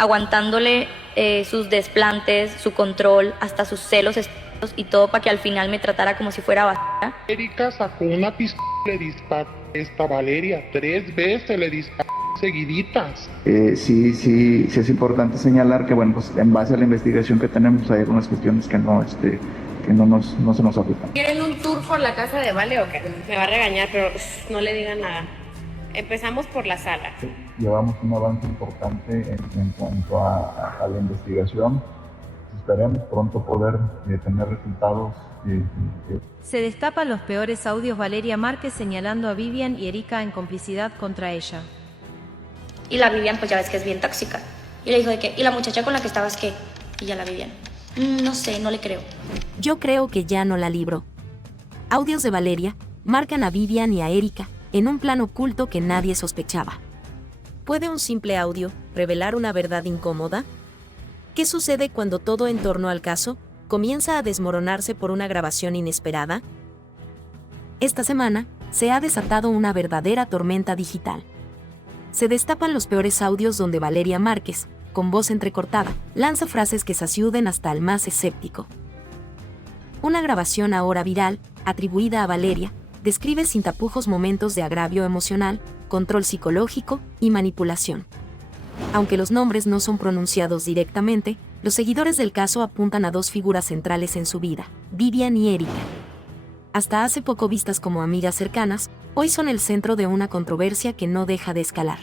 aguantándole sus desplantes, su control, hasta sus celos y todo para que al final me tratara como si fuera basura. Erika sacó una pistola y le disparó a esta Valeria 3 veces, le disparó seguiditas. Sí es importante señalar que, bueno, pues en base a la investigación que tenemos hay algunas cuestiones que no se nos aplican. ¿Quieren un tour por la casa de Vale o qué? Me va a regañar, pero no le digan nada. Empezamos por la sala. Llevamos un avance importante en cuanto a la investigación. Esperemos pronto poder tener resultados. Se destapan los peores audios Valeria Márquez señalando a Vivian y Erika en complicidad contra ella. Y la Vivian, pues ya ves que es bien tóxica. Y le dijo de que, ¿y la muchacha con la que estabas qué? Y ya la Vivian, no sé, no le creo. Yo creo que ya no la libro. Audios de Valeria marcan a Vivian y a Erika en un plan oculto que nadie sospechaba. ¿Puede un simple audio revelar una verdad incómoda? ¿Qué sucede cuando todo en torno al caso comienza a desmoronarse por una grabación inesperada? Esta semana se ha desatado una verdadera tormenta digital. Se destapan los peores audios donde Valeria Márquez, con voz entrecortada, lanza frases que saciuden hasta el más escéptico. Una grabación ahora viral, atribuida a Valeria, describe sin tapujos momentos de agravio emocional, control psicológico y manipulación. Aunque los nombres no son pronunciados directamente, los seguidores del caso apuntan a dos figuras centrales en su vida, Vivian y Erika. Hasta hace poco vistas como amigas cercanas, hoy son el centro de una controversia que no deja de escalar.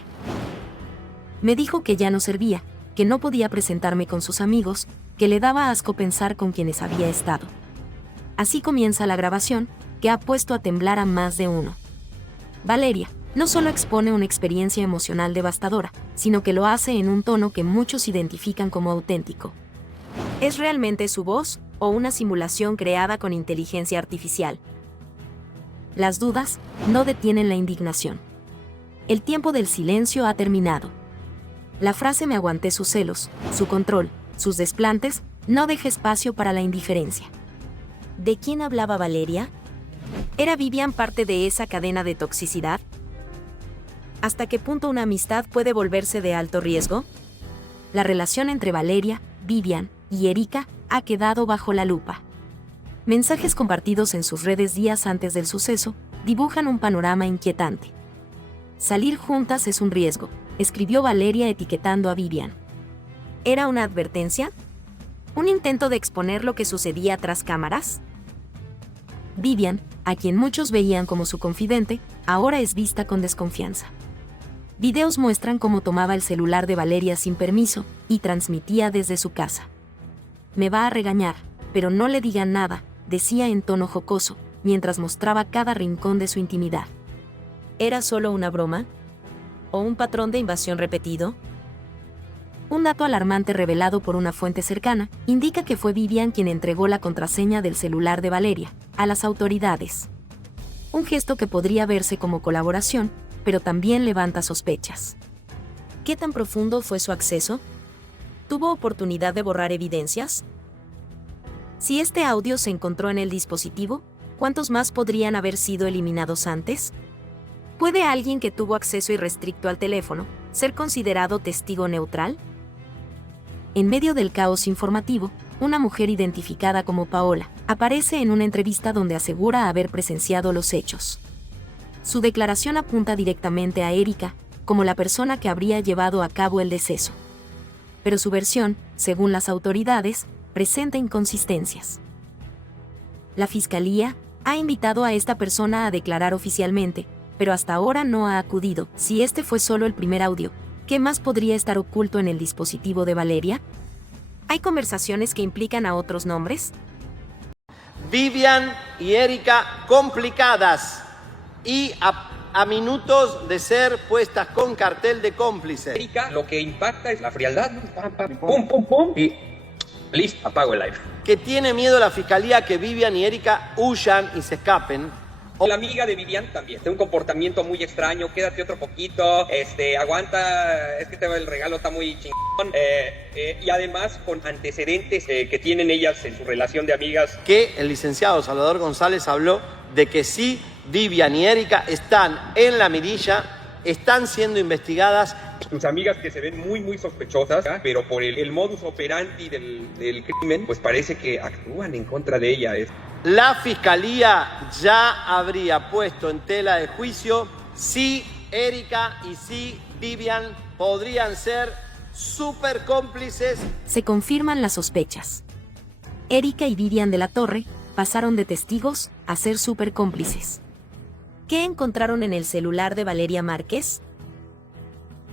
Me dijo que ya no servía, que no podía presentarme con sus amigos, que le daba asco pensar con quienes había estado. Así comienza la grabación, que ha puesto a temblar a más de uno. Valeria no solo expone una experiencia emocional devastadora, sino que lo hace en un tono que muchos identifican como auténtico. ¿Es realmente su voz o una simulación creada con inteligencia artificial? Las dudas no detienen la indignación. El tiempo del silencio ha terminado. La frase "me aguanté sus celos, su control, sus desplantes", no deja espacio para la indiferencia. ¿De quién hablaba Valeria? ¿Era Vivian parte de esa cadena de toxicidad? ¿Hasta qué punto una amistad puede volverse de alto riesgo? La relación entre Valeria, Vivian y Erika ha quedado bajo la lupa. Mensajes compartidos en sus redes días antes del suceso dibujan un panorama inquietante. Salir juntas es un riesgo, escribió Valeria etiquetando a Vivian. ¿Era una advertencia? ¿Un intento de exponer lo que sucedía tras cámaras? Vivian, a quien muchos veían como su confidente, ahora es vista con desconfianza. Videos muestran cómo tomaba el celular de Valeria sin permiso y transmitía desde su casa. Me va a regañar, pero no le digan nada, decía en tono jocoso, mientras mostraba cada rincón de su intimidad. ¿Era solo una broma? ¿O un patrón de invasión repetido? Un dato alarmante revelado por una fuente cercana indica que fue Vivian quien entregó la contraseña del celular de Valeria a las autoridades. Un gesto que podría verse como colaboración, pero también levanta sospechas. ¿Qué tan profundo fue su acceso? ¿Tuvo oportunidad de borrar evidencias? Si este audio se encontró en el dispositivo, ¿cuántos más podrían haber sido eliminados antes? ¿Puede alguien que tuvo acceso irrestricto al teléfono ser considerado testigo neutral? En medio del caos informativo, una mujer identificada como Paola aparece en una entrevista donde asegura haber presenciado los hechos. Su declaración apunta directamente a Erika, como la persona que habría llevado a cabo el deceso. Pero su versión, según las autoridades, presenta inconsistencias. La Fiscalía ha invitado a esta persona a declarar oficialmente, pero hasta ahora no ha acudido. Si este fue solo el primer audio, ¿qué más podría estar oculto en el dispositivo de Valeria? ¿Hay conversaciones que implican a otros nombres? Vivian y Erika complicadas y a minutos de ser puestas con cartel de cómplices. Erika, lo que impacta es la frialdad. Pam, pam, pum, pum, pum. Y listo, apago el live. Que tiene miedo la Fiscalía que Vivian y Erika huyan y se escapen. La amiga de Vivian también, tiene un comportamiento muy extraño, quédate otro poquito, aguanta, es que el regalo está muy chingón, y además con antecedentes que tienen ellas en su relación de amigas. Que el licenciado Salvador González habló de que sí, Vivian y Erika están en la mirilla, están siendo investigadas tus amigas que se ven muy sospechosas, ¿ah? Pero por el modus operandi del crimen, pues parece que actúan en contra de ella. La Fiscalía ya habría puesto en tela de juicio si Erika y si Vivian podrían ser súper cómplices. Se confirman las sospechas. Erika y Vivian de la Torre pasaron de testigos a ser súper cómplices. ¿Qué encontraron en el celular de Valeria Márquez?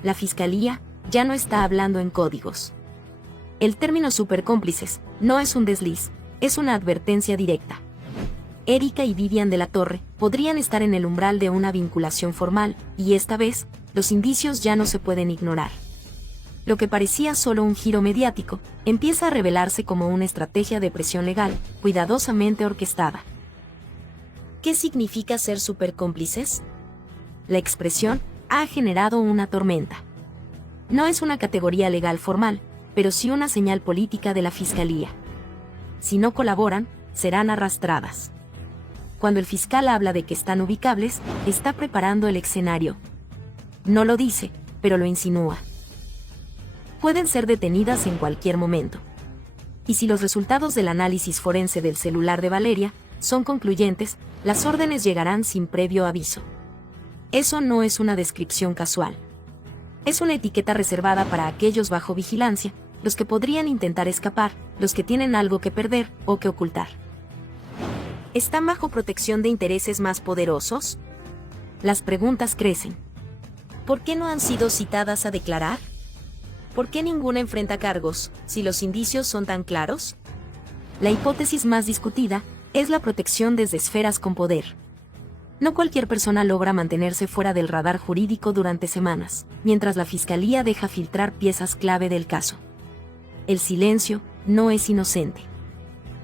La Fiscalía ya no está hablando en códigos. El término supercómplices no es un desliz, es una advertencia directa. Erika y Vivian de la Torre podrían estar en el umbral de una vinculación formal, y esta vez, los indicios ya no se pueden ignorar. Lo que parecía solo un giro mediático, empieza a revelarse como una estrategia de presión legal, cuidadosamente orquestada. ¿Qué significa ser supercómplices? La expresión ha generado una tormenta. No es una categoría legal formal, pero sí una señal política de la Fiscalía. Si no colaboran, serán arrastradas. Cuando el fiscal habla de que están ubicables, está preparando el escenario. No lo dice, pero lo insinúa. Pueden ser detenidas en cualquier momento. Y si los resultados del análisis forense del celular de Valeria son concluyentes, las órdenes llegarán sin previo aviso. Eso no es una descripción casual. Es una etiqueta reservada para aquellos bajo vigilancia, los que podrían intentar escapar, los que tienen algo que perder o que ocultar. ¿Están bajo protección de intereses más poderosos? Las preguntas crecen. ¿Por qué no han sido citadas a declarar? ¿Por qué ninguna enfrenta cargos, si los indicios son tan claros? La hipótesis más discutida es la protección desde esferas con poder. No cualquier persona logra mantenerse fuera del radar jurídico durante semanas, mientras la Fiscalía deja filtrar piezas clave del caso. El silencio no es inocente.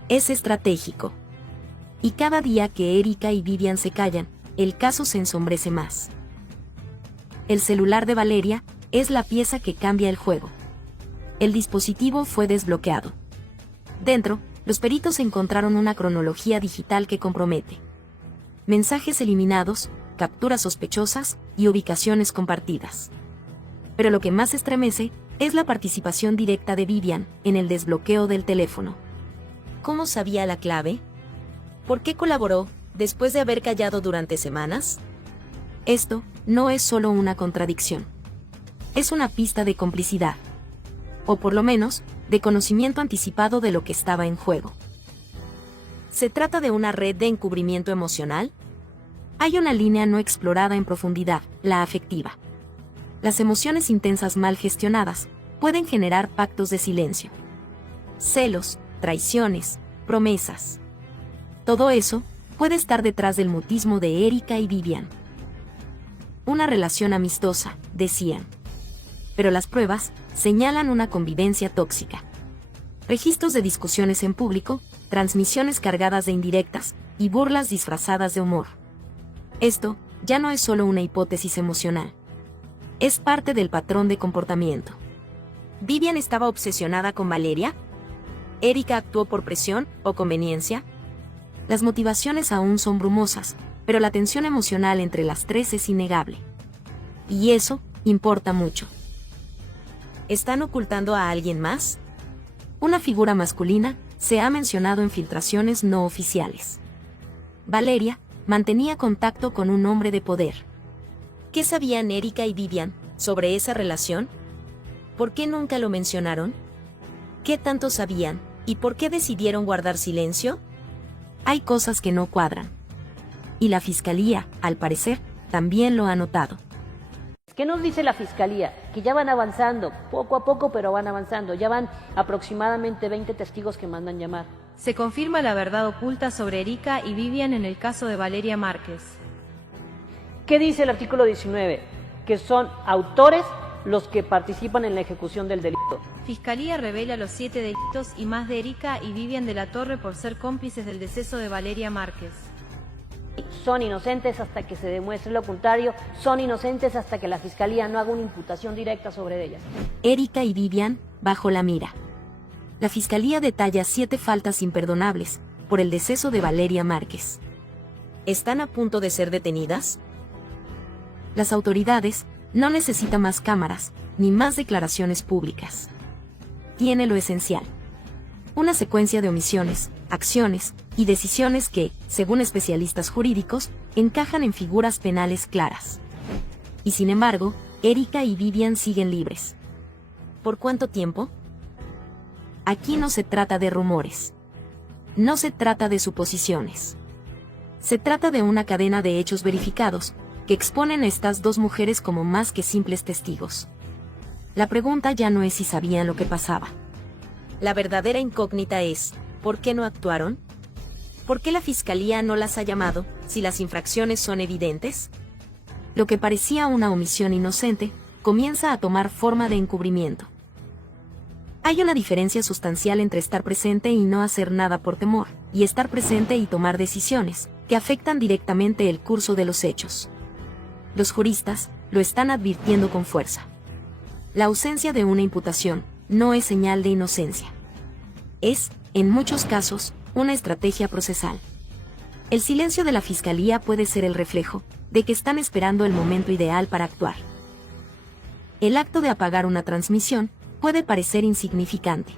Es estratégico. Y cada día que Erika y Vivian se callan, el caso se ensombrece más. El celular de Valeria es la pieza que cambia el juego. El dispositivo fue desbloqueado. Dentro, los peritos encontraron una cronología digital que compromete. Mensajes eliminados, capturas sospechosas y ubicaciones compartidas. Pero lo que más estremece es la participación directa de Vivian en el desbloqueo del teléfono. ¿Cómo sabía la clave? ¿Por qué colaboró, después de haber callado durante semanas? Esto no es solo una contradicción. Es una pista de complicidad. O por lo menos, de conocimiento anticipado de lo que estaba en juego. ¿Se trata de una red de encubrimiento emocional? Hay una línea no explorada en profundidad, la afectiva. Las emociones intensas mal gestionadas pueden generar pactos de silencio. Celos, traiciones, promesas. Todo eso puede estar detrás del mutismo de Erika y Vivian. Una relación amistosa, decían. Pero las pruebas señalan una convivencia tóxica. Registros de discusiones en público, transmisiones cargadas de indirectas y burlas disfrazadas de humor. Esto ya no es solo una hipótesis emocional. Es parte del patrón de comportamiento. ¿Vivian estaba obsesionada con Valeria? ¿Erika actuó por presión o conveniencia? Las motivaciones aún son brumosas, pero la tensión emocional entre las tres es innegable. Y eso importa mucho. ¿Están ocultando a alguien más? Una figura masculina se ha mencionado en filtraciones no oficiales. Valeria mantenía contacto con un hombre de poder. ¿Qué sabían Erika y Vivian sobre esa relación? ¿Por qué nunca lo mencionaron? ¿Qué tanto sabían y por qué decidieron guardar silencio? Hay cosas que no cuadran. Y la Fiscalía, al parecer, también lo ha notado. ¿Qué nos dice la Fiscalía? Que ya van avanzando, poco a poco, pero van avanzando. Ya van aproximadamente 20 testigos que mandan llamar. Se confirma la verdad oculta sobre Erika y Vivian en el caso de Valeria Márquez. ¿Qué dice el artículo 19? Que son autores los que participan en la ejecución del delito. Fiscalía revela los 7 delitos y más de Erika y Vivian de la Torre por ser cómplices del deceso de Valeria Márquez. Son inocentes hasta que se demuestre lo contrario, son inocentes hasta que la Fiscalía no haga una imputación directa sobre ellas. Erika y Vivian, bajo la mira. La Fiscalía detalla 7 faltas imperdonables por el deceso de Valeria Márquez. ¿Están a punto de ser detenidas? Las autoridades No necesita más cámaras, ni más declaraciones públicas. Tiene lo esencial. Una secuencia de omisiones, acciones y decisiones que, según especialistas jurídicos, encajan en figuras penales claras. Y sin embargo, Erika y Vivian siguen libres. ¿Por cuánto tiempo? Aquí no se trata de rumores. No se trata de suposiciones. Se trata de una cadena de hechos verificados, que exponen a estas dos mujeres como más que simples testigos. La pregunta ya no es si sabían lo que pasaba. La verdadera incógnita es, ¿por qué no actuaron? ¿Por qué la Fiscalía no las ha llamado, si las infracciones son evidentes? Lo que parecía una omisión inocente, comienza a tomar forma de encubrimiento. Hay una diferencia sustancial entre estar presente y no hacer nada por temor, y estar presente y tomar decisiones, que afectan directamente el curso de los hechos. Los juristas lo están advirtiendo con fuerza. La ausencia de una imputación no es señal de inocencia. Es, en muchos casos, una estrategia procesal. El silencio de la Fiscalía puede ser el reflejo de que están esperando el momento ideal para actuar. El acto de apagar una transmisión puede parecer insignificante.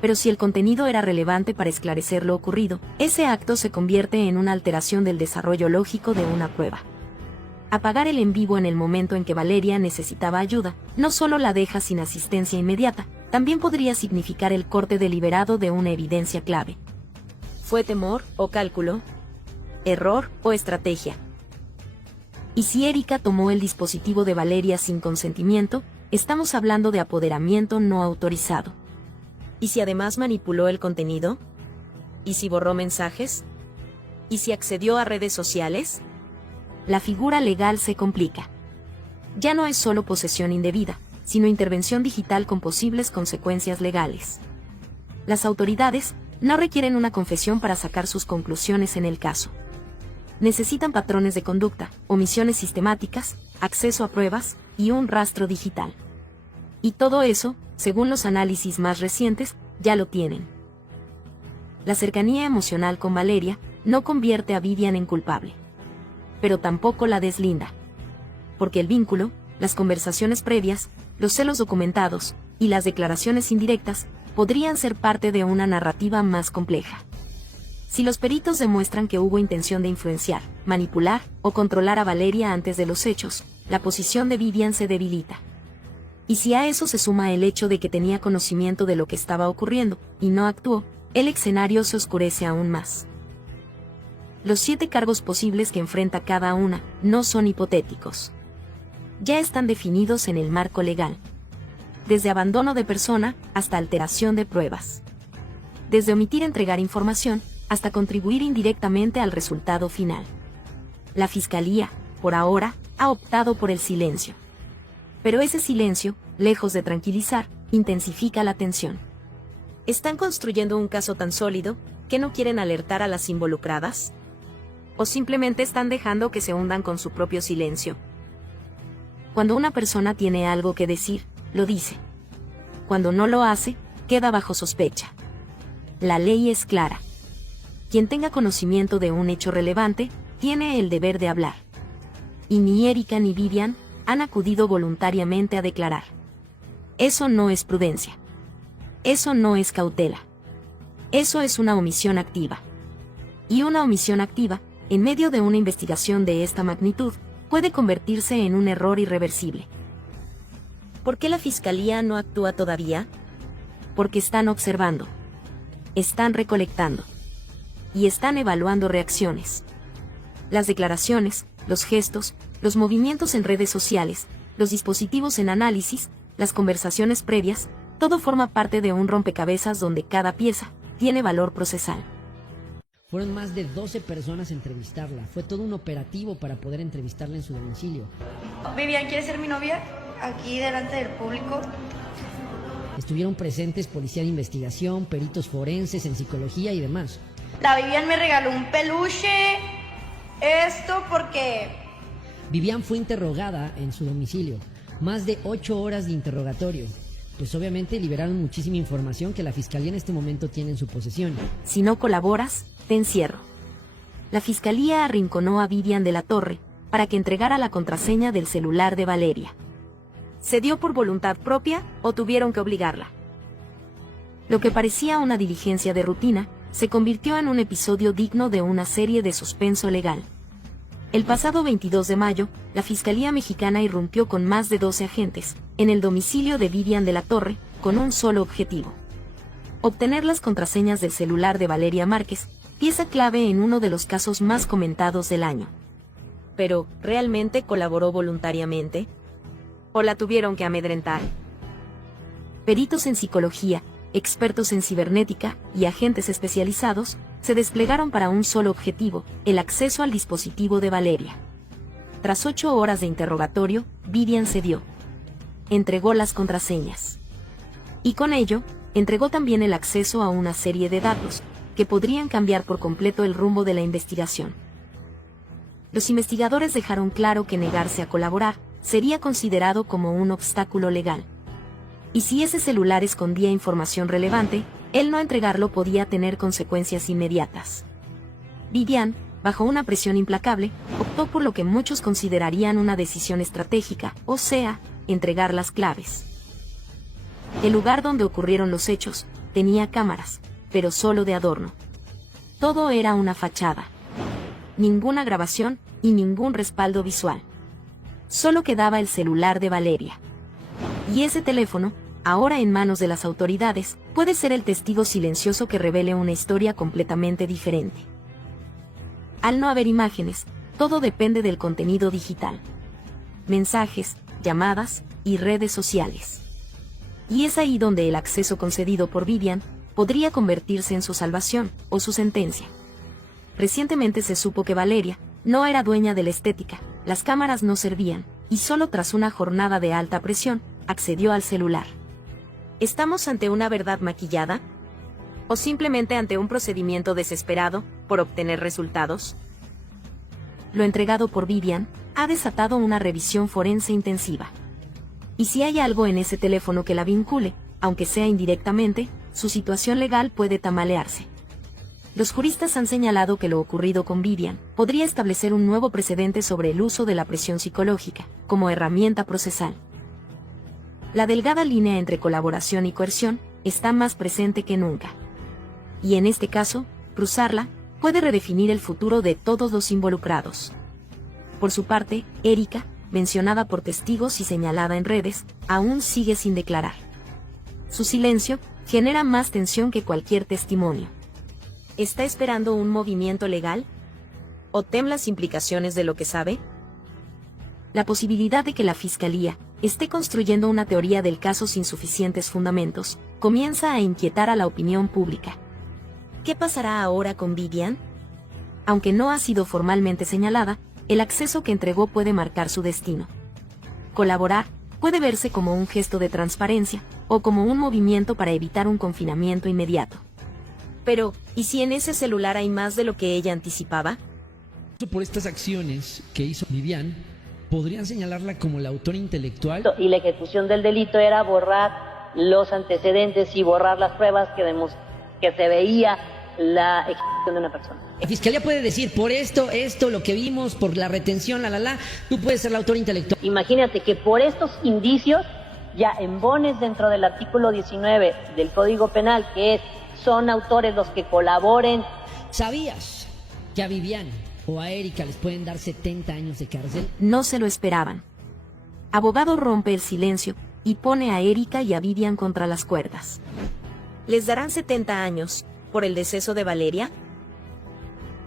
Pero si el contenido era relevante para esclarecer lo ocurrido, ese acto se convierte en una alteración del desarrollo lógico de una prueba. Apagar el en vivo en el momento en que Valeria necesitaba ayuda, no solo la deja sin asistencia inmediata, también podría significar el corte deliberado de una evidencia clave. ¿Fue temor o cálculo? ¿Error o estrategia? Y si Erika tomó el dispositivo de Valeria sin consentimiento, estamos hablando de apoderamiento no autorizado. ¿Y si además manipuló el contenido? ¿Y si borró mensajes? ¿Y si accedió a redes sociales? La figura legal se complica. Ya no es solo posesión indebida, sino intervención digital con posibles consecuencias legales. Las autoridades no requieren una confesión para sacar sus conclusiones en el caso. Necesitan patrones de conducta, omisiones sistemáticas, acceso a pruebas y un rastro digital. Y todo eso, según los análisis más recientes, ya lo tienen. La cercanía emocional con Valeria no convierte a Vivian en culpable, pero tampoco la deslinda. Porque el vínculo, las conversaciones previas, los celos documentados y las declaraciones indirectas podrían ser parte de una narrativa más compleja. Si los peritos demuestran que hubo intención de influenciar, manipular o controlar a Valeria antes de los hechos, la posición de Vivian se debilita. Y si a eso se suma el hecho de que tenía conocimiento de lo que estaba ocurriendo y no actuó, el escenario se oscurece aún más. Los 7 cargos posibles que enfrenta cada una no son hipotéticos. Ya están definidos en el marco legal. Desde abandono de persona hasta alteración de pruebas. Desde omitir entregar información hasta contribuir indirectamente al resultado final. La Fiscalía, por ahora, ha optado por el silencio. Pero ese silencio, lejos de tranquilizar, intensifica la tensión. ¿Están construyendo un caso tan sólido que no quieren alertar a las involucradas? ¿O simplemente están dejando que se hundan con su propio silencio? Cuando una persona tiene algo que decir, lo dice. Cuando no lo hace, queda bajo sospecha. La ley es clara. Quien tenga conocimiento de un hecho relevante, tiene el deber de hablar. Y ni Erika ni Vivian han acudido voluntariamente a declarar. Eso no es prudencia. Eso no es cautela. Eso es una omisión activa. Y una omisión activa, en medio de una investigación de esta magnitud, puede convertirse en un error irreversible. ¿Por qué la Fiscalía no actúa todavía? Porque están observando. Están recolectando. Y están evaluando reacciones. Las declaraciones, los gestos, los movimientos en redes sociales, los dispositivos en análisis, las conversaciones previas, todo forma parte de un rompecabezas donde cada pieza tiene valor procesal. Fueron más de 12 personas a entrevistarla. Fue todo un operativo para poder entrevistarla en su domicilio. Vivian, ¿quieres ser mi novia? Aquí delante del público. Estuvieron presentes policía de investigación, peritos forenses en psicología y demás. La Vivian me regaló un peluche. Esto porque... Vivian fue interrogada en su domicilio. Más de 8 horas de interrogatorio. Pues obviamente liberaron muchísima información que la Fiscalía en este momento tiene en su posesión. Si no colaboras, te encierro. La Fiscalía arrinconó a Vivian de la Torre, para que entregara la contraseña del celular de Valeria. ¿Se dio por voluntad propia o tuvieron que obligarla? Lo que parecía una diligencia de rutina, se convirtió en un episodio digno de una serie de suspenso legal. El pasado 22 de mayo, la Fiscalía Mexicana irrumpió con más de 12 agentes, en el domicilio de Vivian de la Torre, con un solo objetivo: obtener las contraseñas del celular de Valeria Márquez, pieza clave en uno de los casos más comentados del año. Pero, ¿realmente colaboró voluntariamente? ¿O la tuvieron que amedrentar? Peritos en psicología, expertos en cibernética y agentes especializados se desplegaron para un solo objetivo: el acceso al dispositivo de Valeria. Tras 8 horas de interrogatorio, Vivian cedió. Entregó las contraseñas. Y con ello, entregó también el acceso a una serie de datos que podrían cambiar por completo el rumbo de la investigación. Los investigadores dejaron claro que negarse a colaborar sería considerado como un obstáculo legal. Y si ese celular escondía información relevante, el no entregarlo podía tener consecuencias inmediatas. Vivian, bajo una presión implacable, optó por lo que muchos considerarían una decisión estratégica, o sea, entregar las claves. El lugar donde ocurrieron los hechos tenía cámaras, pero solo de adorno. Todo era una fachada. Ninguna grabación y ningún respaldo visual. Solo quedaba el celular de Valeria. Y ese teléfono, ahora en manos de las autoridades, puede ser el testigo silencioso que revele una historia completamente diferente. Al no haber imágenes, todo depende del contenido digital. Mensajes, llamadas y redes sociales. Y es ahí donde el acceso concedido por Vivian podría convertirse en su salvación o su sentencia. Recientemente se supo que Valeria no era dueña de la estética, las cámaras no servían, y solo tras una jornada de alta presión, accedió al celular. ¿Estamos ante una verdad maquillada? ¿O simplemente ante un procedimiento desesperado por obtener resultados? Lo entregado por Vivian ha desatado una revisión forense intensiva. Y si hay algo en ese teléfono que la vincule, aunque sea indirectamente, su situación legal puede tambalearse. Los juristas han señalado que lo ocurrido con Vivian podría establecer un nuevo precedente sobre el uso de la presión psicológica como herramienta procesal. La delgada línea entre colaboración y coerción está más presente que nunca. Y en este caso, cruzarla puede redefinir el futuro de todos los involucrados. Por su parte, Erika, mencionada por testigos y señalada en redes, aún sigue sin declarar. Su silencio genera más tensión que cualquier testimonio. ¿Está esperando un movimiento legal? ¿O teme las implicaciones de lo que sabe? La posibilidad de que la Fiscalía esté construyendo una teoría del caso sin suficientes fundamentos comienza a inquietar a la opinión pública. ¿Qué pasará ahora con Vivian? Aunque no ha sido formalmente señalada, el acceso que entregó puede marcar su destino. Colaborar puede verse como un gesto de transparencia o como un movimiento para evitar un confinamiento inmediato. Pero, ¿y si en ese celular hay más de lo que ella anticipaba? Por estas acciones que hizo Vivian, ¿podrían señalarla como la autora intelectual? Y la ejecución del delito era borrar los antecedentes y borrar las pruebas que se veía la ejecución de una persona. La Fiscalía puede decir, por esto, lo que vimos, por la retención, tú puedes ser la autora intelectual. Imagínate que por estos indicios ya embones dentro del artículo 19 del Código Penal, que son autores los que colaboren. ¿Sabías que a Vivian o a Erika les pueden dar 70 años de cárcel? No se lo esperaban. Abogado rompe el silencio y pone a Erika y a Vivian contra las cuerdas. ¿Les darán 70 años por el deceso de Valeria?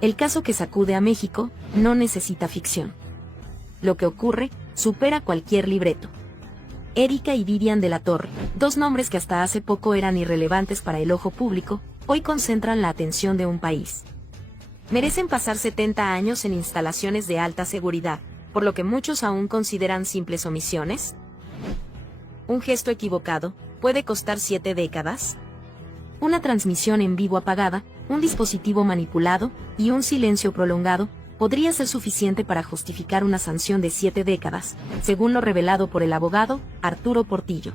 El caso que sacude a México no necesita ficción. Lo que ocurre supera cualquier libreto. Erika y Vivian de la Torre, dos nombres que hasta hace poco eran irrelevantes para el ojo público, hoy concentran la atención de un país. Merecen pasar 70 años en instalaciones de alta seguridad, por lo que muchos aún consideran simples omisiones. ¿Un gesto equivocado puede costar 7 décadas? Una transmisión en vivo apagada, un dispositivo manipulado y un silencio prolongado podría ser suficiente para justificar una sanción de 7 décadas, según lo revelado por el abogado Arturo Portillo.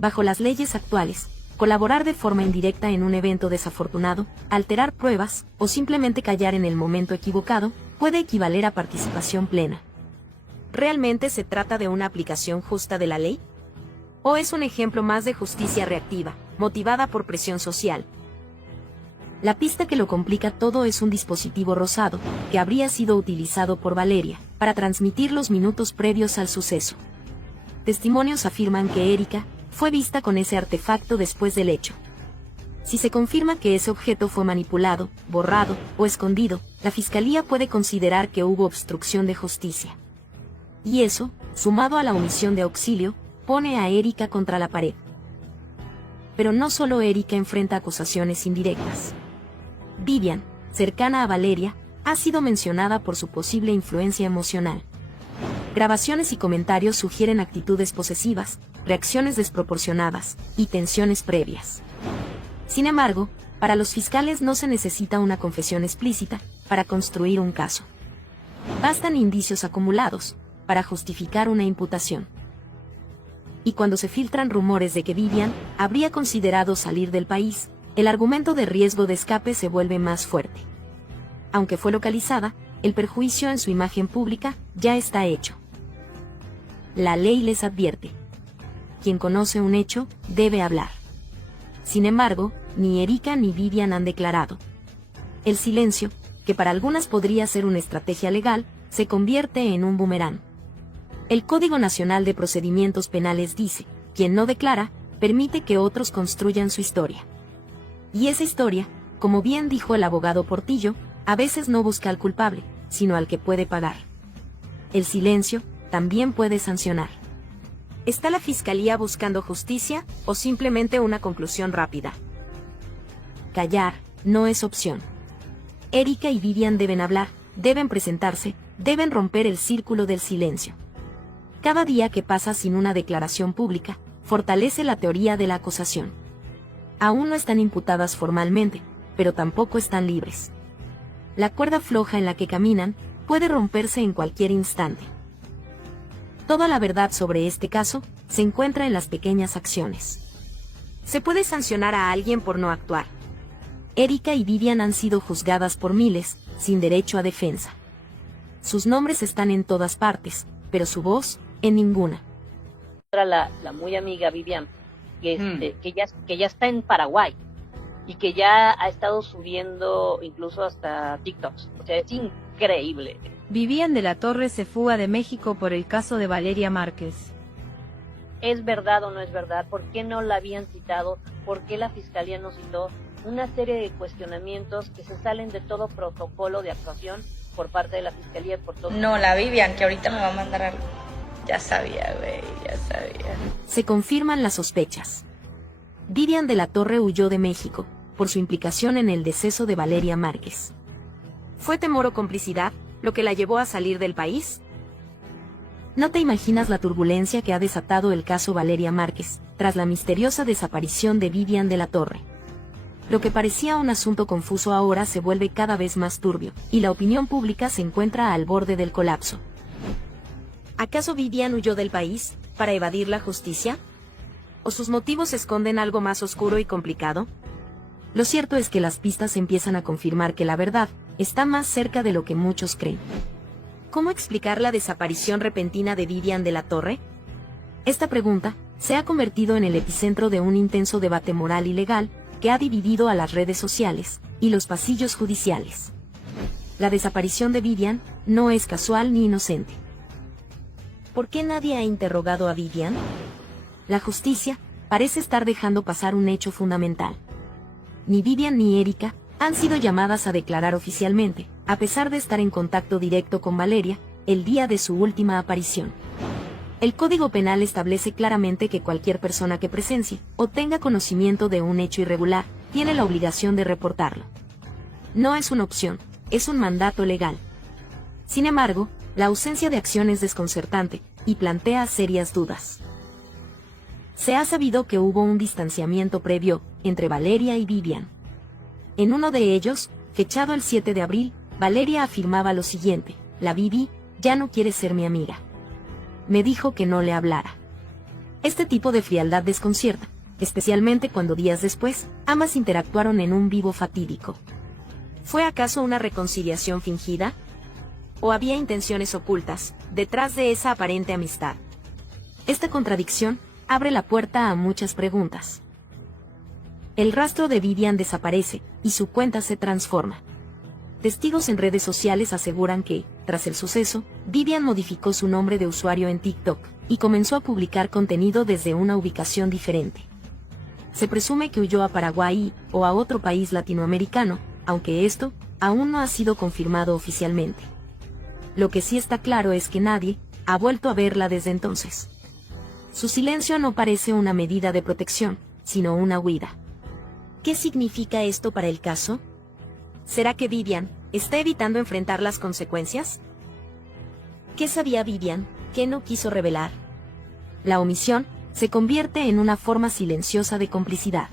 Bajo las leyes actuales, colaborar de forma indirecta en un evento desafortunado, alterar pruebas o simplemente callar en el momento equivocado puede equivaler a participación plena. ¿Realmente se trata de una aplicación justa de la ley? ¿O es un ejemplo más de justicia reactiva, motivada por presión social? La pista que lo complica todo es un dispositivo rosado, que habría sido utilizado por Valeria, para transmitir los minutos previos al suceso. Testimonios afirman que Erika fue vista con ese artefacto después del hecho. Si se confirma que ese objeto fue manipulado, borrado o escondido, la Fiscalía puede considerar que hubo obstrucción de justicia. Y eso, sumado a la omisión de auxilio, pone a Erika contra la pared. Pero no solo Erika enfrenta acusaciones indirectas. Vivian, cercana a Valeria, ha sido mencionada por su posible influencia emocional. Grabaciones y comentarios sugieren actitudes posesivas, reacciones desproporcionadas y tensiones previas. Sin embargo, para los fiscales no se necesita una confesión explícita para construir un caso. Bastan indicios acumulados para justificar una imputación. Y cuando se filtran rumores de que Vivian habría considerado salir del país, el argumento de riesgo de escape se vuelve más fuerte. Aunque fue localizada, el perjuicio en su imagen pública ya está hecho. La ley les advierte. Quien conoce un hecho, debe hablar. Sin embargo, ni Erika ni Vivian han declarado. El silencio, que para algunas podría ser una estrategia legal, se convierte en un boomerang. El Código Nacional de Procedimientos Penales dice, quien no declara, permite que otros construyan su historia. Y esa historia, como bien dijo el abogado Portillo, a veces no busca al culpable, sino al que puede pagar. El silencio también puede sancionar. ¿Está la Fiscalía buscando justicia o simplemente una conclusión rápida? Callar no es opción. Erika y Vivian deben hablar, deben presentarse, deben romper el círculo del silencio. Cada día que pasa sin una declaración pública, fortalece la teoría de la acusación. Aún no están imputadas formalmente, pero tampoco están libres. La cuerda floja en la que caminan puede romperse en cualquier instante. Toda la verdad sobre este caso se encuentra en las pequeñas acciones. Se puede sancionar a alguien por no actuar. Erika y Vivian han sido juzgadas por miles, sin derecho a defensa. Sus nombres están en todas partes, pero su voz, en ninguna. La muy amiga Vivian, que ya está en Paraguay y que ya ha estado subiendo incluso hasta TikToks. O sea, es increíble. Vivian de la Torre se fuga de México por el caso de Valeria Márquez. ¿Es verdad o no es verdad? ¿Por qué no la habían citado? ¿Por qué la Fiscalía no citó? Una serie de cuestionamientos que se salen de todo protocolo de actuación por parte de la Fiscalía y por todo. No, la Vivian, que ahorita me va a mandar algo. Ya sabía, güey, ya sabía. Se confirman las sospechas. Vivian de la Torre huyó de México, por su implicación en el deceso de Valeria Márquez. ¿Fue temor o complicidad lo que la llevó a salir del país? No te imaginas la turbulencia que ha desatado el caso Valeria Márquez, tras la misteriosa desaparición de Vivian de la Torre. Lo que parecía un asunto confuso ahora se vuelve cada vez más turbio, y la opinión pública se encuentra al borde del colapso. ¿Acaso Vivian huyó del país para evadir la justicia? ¿O sus motivos esconden algo más oscuro y complicado? Lo cierto es que las pistas empiezan a confirmar que la verdad está más cerca de lo que muchos creen. ¿Cómo explicar la desaparición repentina de Vivian de la Torre? Esta pregunta se ha convertido en el epicentro de un intenso debate moral y legal que ha dividido a las redes sociales y los pasillos judiciales. La desaparición de Vivian no es casual ni inocente. ¿Por qué nadie ha interrogado a Vivian? La justicia parece estar dejando pasar un hecho fundamental. Ni Vivian ni Erika han sido llamadas a declarar oficialmente, a pesar de estar en contacto directo con Valeria el día de su última aparición. El Código Penal establece claramente que cualquier persona que presencie o tenga conocimiento de un hecho irregular tiene la obligación de reportarlo. No es una opción, es un mandato legal. Sin embargo, la ausencia de acción es desconcertante y plantea serias dudas. Se ha sabido que hubo un distanciamiento previo entre Valeria y Vivian. En uno de ellos, fechado el 7 de abril, Valeria afirmaba lo siguiente: la Vivi ya no quiere ser mi amiga. Me dijo que no le hablara. Este tipo de frialdad desconcierta, especialmente cuando días después, ambas interactuaron en un vivo fatídico. ¿Fue acaso una reconciliación fingida? ¿O había intenciones ocultas detrás de esa aparente amistad? Esta contradicción abre la puerta a muchas preguntas. El rastro de Vivian desaparece y su cuenta se transforma. Testigos en redes sociales aseguran que, tras el suceso, Vivian modificó su nombre de usuario en TikTok y comenzó a publicar contenido desde una ubicación diferente. Se presume que huyó a Paraguay o a otro país latinoamericano, aunque esto aún no ha sido confirmado oficialmente. Lo que sí está claro es que nadie ha vuelto a verla desde entonces. Su silencio no parece una medida de protección, sino una huida. ¿Qué significa esto para el caso? ¿Será que Vivian está evitando enfrentar las consecuencias? ¿Qué sabía Vivian que no quiso revelar? La omisión se convierte en una forma silenciosa de complicidad.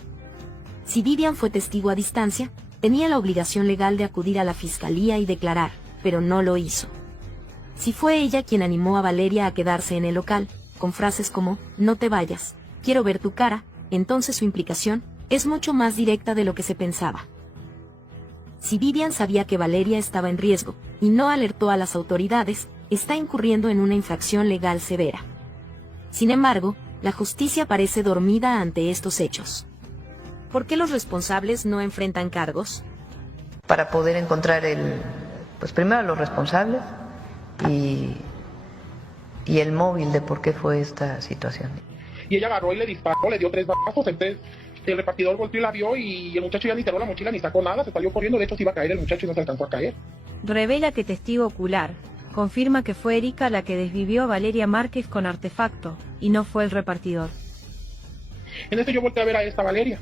Si Vivian fue testigo a distancia, tenía la obligación legal de acudir a la fiscalía y declarar, pero no lo hizo. Si fue ella quien animó a Valeria a quedarse en el local, con frases como, no te vayas, quiero ver tu cara, entonces su implicación es mucho más directa de lo que se pensaba. Si Vivian sabía que Valeria estaba en riesgo, y no alertó a las autoridades, está incurriendo en una infracción legal severa. Sin embargo, la justicia parece dormida ante estos hechos. ¿Por qué los responsables no enfrentan cargos? Para poder encontrar primero a los responsables y el móvil de por qué fue esta situación. Y ella agarró y le disparó, le dio 3 balazos, entonces el repartidor volteó y la vio y el muchacho ya ni cerró la mochila ni sacó nada, se salió corriendo, de hecho se iba a caer el muchacho y no se alcanzó a caer. Revela que testigo ocular confirma que fue Erika la que desvivió a Valeria Márquez con artefacto, y no fue el repartidor. En este yo volteé a ver a esta Valeria,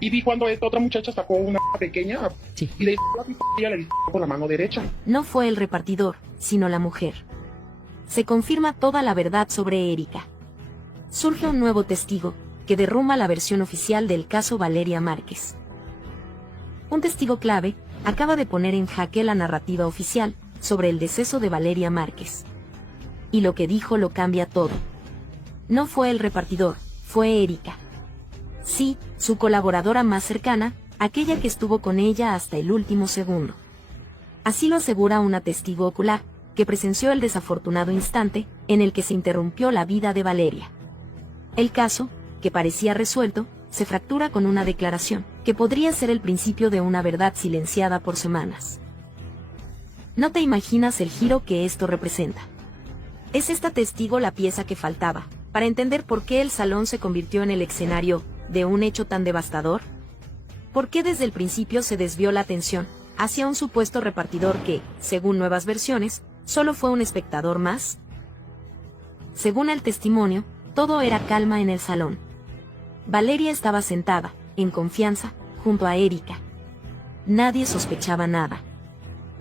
y vi cuando esta otra muchacha sacó una pequeña, y le disparó la pistola y ella le disparó con la mano derecha. No fue el repartidor, sino la mujer. Se confirma toda la verdad sobre Erika. Surge un nuevo testigo, que derrumba la versión oficial del caso Valeria Márquez. Un testigo clave acaba de poner en jaque la narrativa oficial sobre el deceso de Valeria Márquez. Y lo que dijo lo cambia todo. No fue el repartidor, fue Erika. Sí, su colaboradora más cercana, aquella que estuvo con ella hasta el último segundo. Así lo asegura una testigo ocular, que presenció el desafortunado instante en el que se interrumpió la vida de Valeria. El caso, que parecía resuelto, se fractura con una declaración, que podría ser el principio de una verdad silenciada por semanas. No te imaginas el giro que esto representa. ¿Es esta testigo la pieza que faltaba, para entender por qué el salón se convirtió en el escenario de un hecho tan devastador? ¿Por qué desde el principio se desvió la atención hacia un supuesto repartidor que, según nuevas versiones, solo fue un espectador más? Según el testimonio, todo era calma en el salón. Valeria estaba sentada, en confianza, junto a Erika. Nadie sospechaba nada.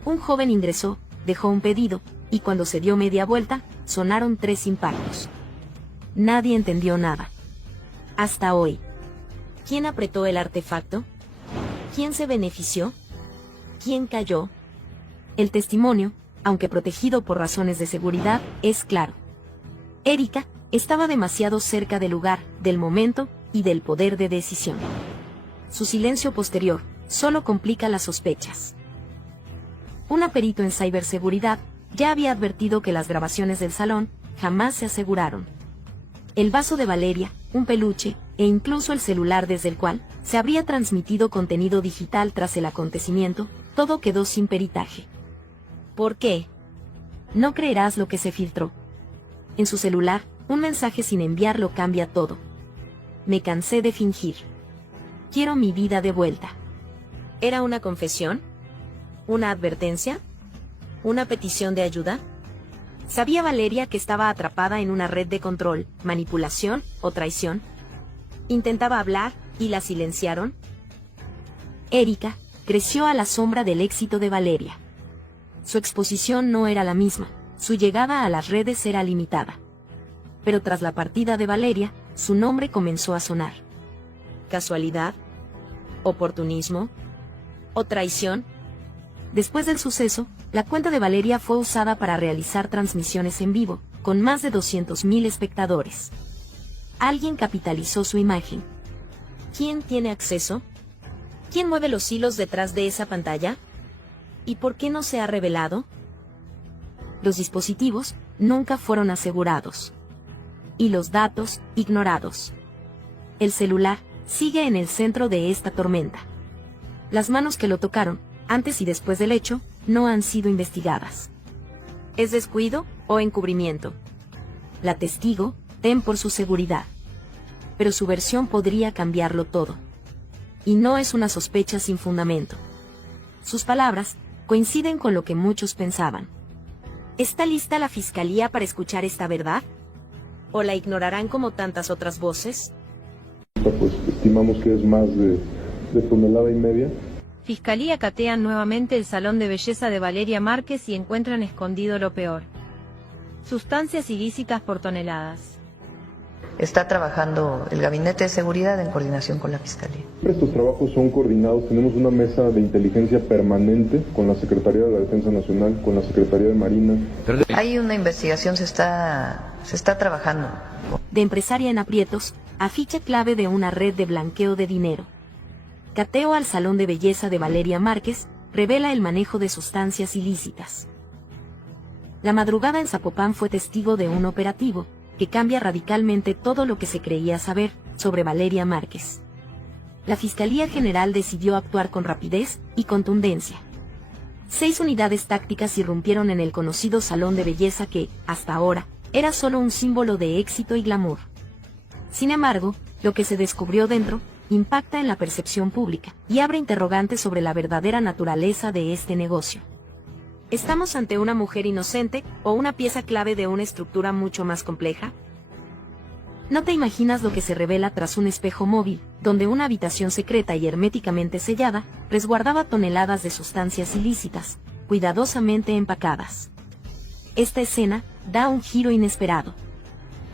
Un joven ingresó, dejó un pedido, y cuando se dio media vuelta, sonaron 3 impactos. Nadie entendió nada. Hasta hoy. ¿Quién apretó el artefacto? ¿Quién se benefició? ¿Quién cayó? El testimonio, aunque protegido por razones de seguridad, es claro. Erika estaba demasiado cerca del lugar, del momento y del poder de decisión. Su silencio posterior solo complica las sospechas. Un perito en ciberseguridad ya había advertido que las grabaciones del salón jamás se aseguraron. El vaso de Valeria, un peluche, e incluso el celular desde el cual se habría transmitido contenido digital tras el acontecimiento, todo quedó sin peritaje. ¿Por qué? No creerás lo que se filtró. En su celular, un mensaje sin enviarlo cambia todo. Me cansé de fingir. Quiero mi vida de vuelta. ¿Era una confesión? ¿Una advertencia? ¿Una petición de ayuda? ¿Sabía Valeria que estaba atrapada en una red de control, manipulación o traición? ¿Intentaba hablar y la silenciaron? Erika creció a la sombra del éxito de Valeria. Su exposición no era la misma, su llegada a las redes era limitada. Pero tras la partida de Valeria, su nombre comenzó a sonar. ¿Casualidad? ¿Oportunismo? ¿O traición? Después del suceso, la cuenta de Valeria fue usada para realizar transmisiones en vivo, con más de 200.000 espectadores. Alguien capitalizó su imagen. ¿Quién tiene acceso? ¿Quién mueve los hilos detrás de esa pantalla? ¿Y por qué no se ha revelado? los dispositivos nunca fueron asegurados. Y los datos, ignorados. El celular sigue en el centro de esta tormenta. Las manos que lo tocaron, antes y después del hecho, no han sido investigadas. ¿Es descuido o encubrimiento? La testigo tem por su seguridad. Pero su versión podría cambiarlo todo. Y no es una sospecha sin fundamento. Sus palabras coinciden con lo que muchos pensaban. ¿Está lista la Fiscalía para escuchar esta verdad? ¿O la ignorarán como tantas otras voces? Pues estimamos que es más de 1,5 toneladas. Fiscalía catean nuevamente el salón de belleza de Valeria Márquez y encuentran escondido lo peor. Sustancias ilícitas por toneladas. Está trabajando el Gabinete de Seguridad en coordinación con la Fiscalía. Estos trabajos son coordinados, tenemos una mesa de inteligencia permanente con la Secretaría de la Defensa Nacional, con la Secretaría de Marina. Hay una investigación, se está trabajando. De empresaria en aprietos, a ficha clave de una red de blanqueo de dinero. Cateo al salón de belleza de Valeria Márquez, revela el manejo de sustancias ilícitas. La madrugada en Zapopan fue testigo de un operativo que cambia radicalmente todo lo que se creía saber sobre Valeria Márquez. La Fiscalía General decidió actuar con rapidez y contundencia. 6 unidades tácticas irrumpieron en el conocido salón de belleza que, hasta ahora, era solo un símbolo de éxito y glamour. Sin embargo, lo que se descubrió dentro impacta en la percepción pública y abre interrogantes sobre la verdadera naturaleza de este negocio. ¿Estamos ante una mujer inocente o una pieza clave de una estructura mucho más compleja? No te imaginas lo que se revela tras un espejo móvil, donde una habitación secreta y herméticamente sellada resguardaba toneladas de sustancias ilícitas, cuidadosamente empacadas. Esta escena da un giro inesperado.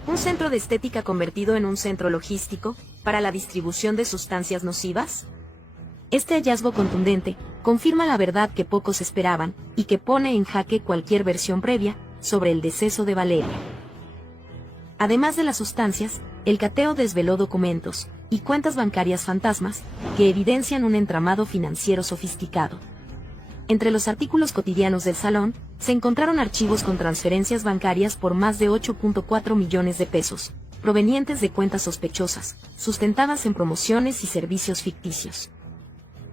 ¿Un centro de estética convertido en un centro logístico para la distribución de sustancias nocivas? Este hallazgo contundente confirma la verdad que pocos esperaban y que pone en jaque cualquier versión previa sobre el deceso de Valeria. Además de las sustancias, el cateo desveló documentos y cuentas bancarias fantasmas que evidencian un entramado financiero sofisticado. Entre los artículos cotidianos del salón, se encontraron archivos con transferencias bancarias por más de 8.4 millones de pesos, provenientes de cuentas sospechosas, sustentadas en promociones y servicios ficticios.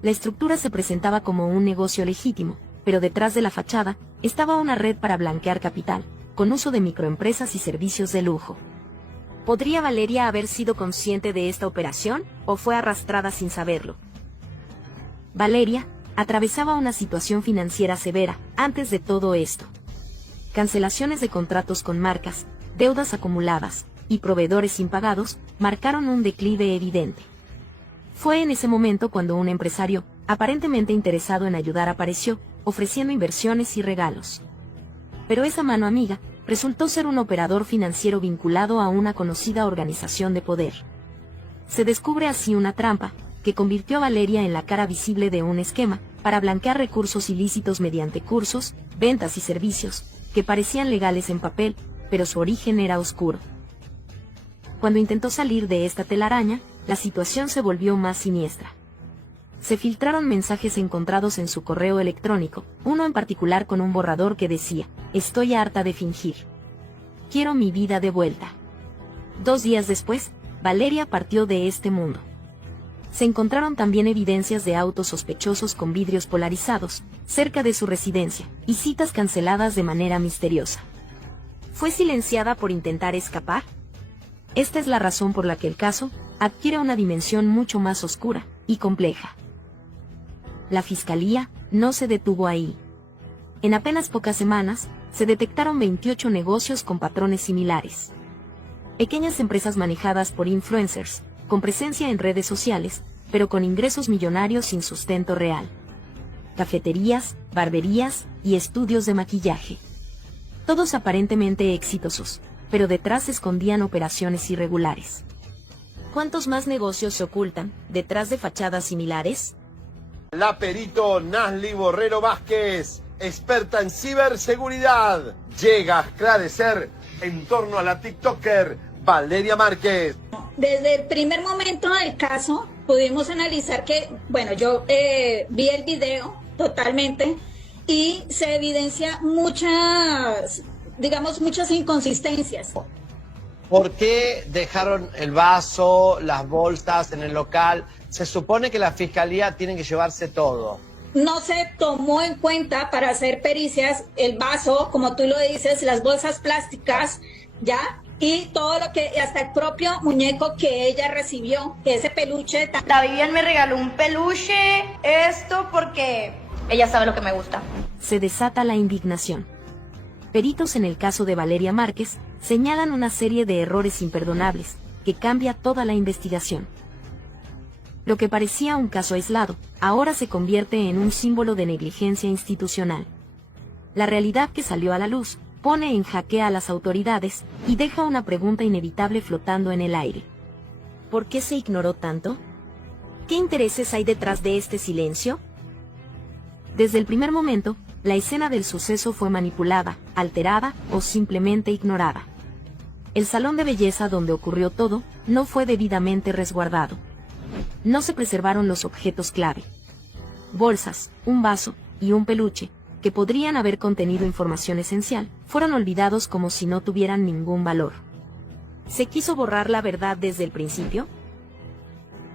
La estructura se presentaba como un negocio legítimo, pero detrás de la fachada estaba una red para blanquear capital, con uso de microempresas y servicios de lujo. ¿Podría Valeria haber sido consciente de esta operación, o fue arrastrada sin saberlo? Valeria atravesaba una situación financiera severa antes de todo esto. Cancelaciones de contratos con marcas, deudas acumuladas y proveedores impagados marcaron un declive evidente. Fue en ese momento cuando un empresario, aparentemente interesado en ayudar, apareció, ofreciendo inversiones y regalos. Pero esa mano amiga resultó ser un operador financiero vinculado a una conocida organización de poder. Se descubre así una trampa que convirtió a Valeria en la cara visible de un esquema para blanquear recursos ilícitos mediante cursos, ventas y servicios que parecían legales en papel, pero su origen era oscuro. Cuando intentó salir de esta telaraña, la situación se volvió más siniestra. Se filtraron mensajes encontrados en su correo electrónico, uno en particular con un borrador que decía: "Estoy harta de fingir. Quiero mi vida de vuelta". 2 días después, Valeria partió de este mundo. Se encontraron también evidencias de autos sospechosos con vidrios polarizados, cerca de su residencia, y citas canceladas de manera misteriosa. ¿Fue silenciada por intentar escapar? Esta es la razón por la que el caso adquiere una dimensión mucho más oscura y compleja. La Fiscalía no se detuvo ahí. En apenas pocas semanas, se detectaron 28 negocios con patrones similares. Pequeñas empresas manejadas por influencers, con presencia en redes sociales, pero con ingresos millonarios sin sustento real. Cafeterías, barberías y estudios de maquillaje. Todos aparentemente exitosos, pero detrás se escondían operaciones irregulares. ¿Cuántos más negocios se ocultan detrás de fachadas similares? La perito Nasli Borrero Vázquez, experta en ciberseguridad, llega a esclarecer en torno a la TikToker Valeria Márquez. Desde el primer momento del caso pudimos analizar que, bueno, yo vi el video totalmente y se evidencia muchas inconsistencias. ¿Por qué dejaron el vaso, las bolsas en el local? Se supone que la fiscalía tiene que llevarse todo. No se tomó en cuenta para hacer pericias el vaso, como tú lo dices, las bolsas plásticas, ¿ya? Y todo lo que, hasta el propio muñeco que ella recibió, que ese peluche. La Vivian me regaló un peluche, esto porque ella sabe lo que me gusta. Se desata la indignación. Peritos en el caso de Valeria Márquez señalan una serie de errores imperdonables que cambia toda la investigación. Lo que parecía un caso aislado, ahora se convierte en un símbolo de negligencia institucional. La realidad que salió a la luz pone en jaque a las autoridades y deja una pregunta inevitable flotando en el aire. ¿Por qué se ignoró tanto? ¿Qué intereses hay detrás de este silencio? Desde el primer momento, la escena del suceso fue manipulada, alterada o simplemente ignorada. El salón de belleza donde ocurrió todo no fue debidamente resguardado. No se preservaron los objetos clave. Bolsas, un vaso y un peluche, que podrían haber contenido información esencial, fueron olvidados como si no tuvieran ningún valor. ¿Se quiso borrar la verdad desde el principio?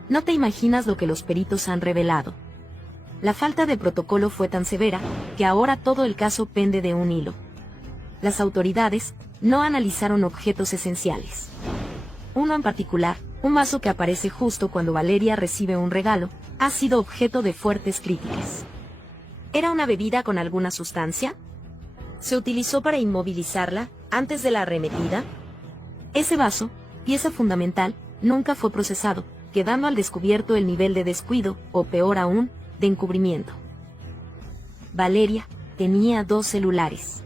No te imaginas lo que los peritos han revelado. La falta de protocolo fue tan severa, que ahora todo el caso pende de un hilo. Las autoridades no analizaron objetos esenciales. Uno en particular, un vaso que aparece justo cuando Valeria recibe un regalo, ha sido objeto de fuertes críticas. ¿Era una bebida con alguna sustancia? ¿Se utilizó para inmovilizarla antes de la arremetida? Ese vaso, pieza fundamental, nunca fue procesado, quedando al descubierto el nivel de descuido, o peor aún, de encubrimiento. Valeria tenía 2 celulares.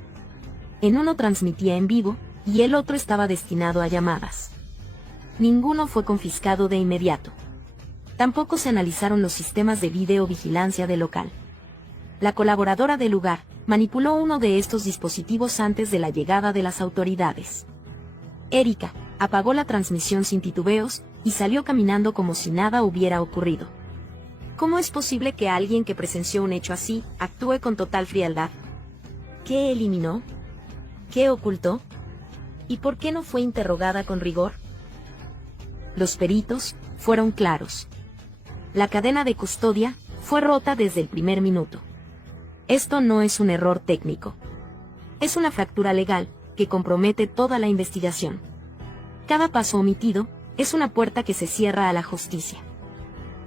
En uno transmitía en vivo, y el otro estaba destinado a llamadas. Ninguno fue confiscado de inmediato. Tampoco se analizaron los sistemas de videovigilancia del local. La colaboradora del lugar manipuló uno de estos dispositivos antes de la llegada de las autoridades. Erika apagó la transmisión sin titubeos y salió caminando como si nada hubiera ocurrido. ¿Cómo es posible que alguien que presenció un hecho así actúe con total frialdad? ¿Qué eliminó? ¿Qué ocultó? ¿Y por qué no fue interrogada con rigor? Los peritos fueron claros. La cadena de custodia fue rota desde el primer minuto. Esto no es un error técnico. Es una fractura legal que compromete toda la investigación. Cada paso omitido es una puerta que se cierra a la justicia.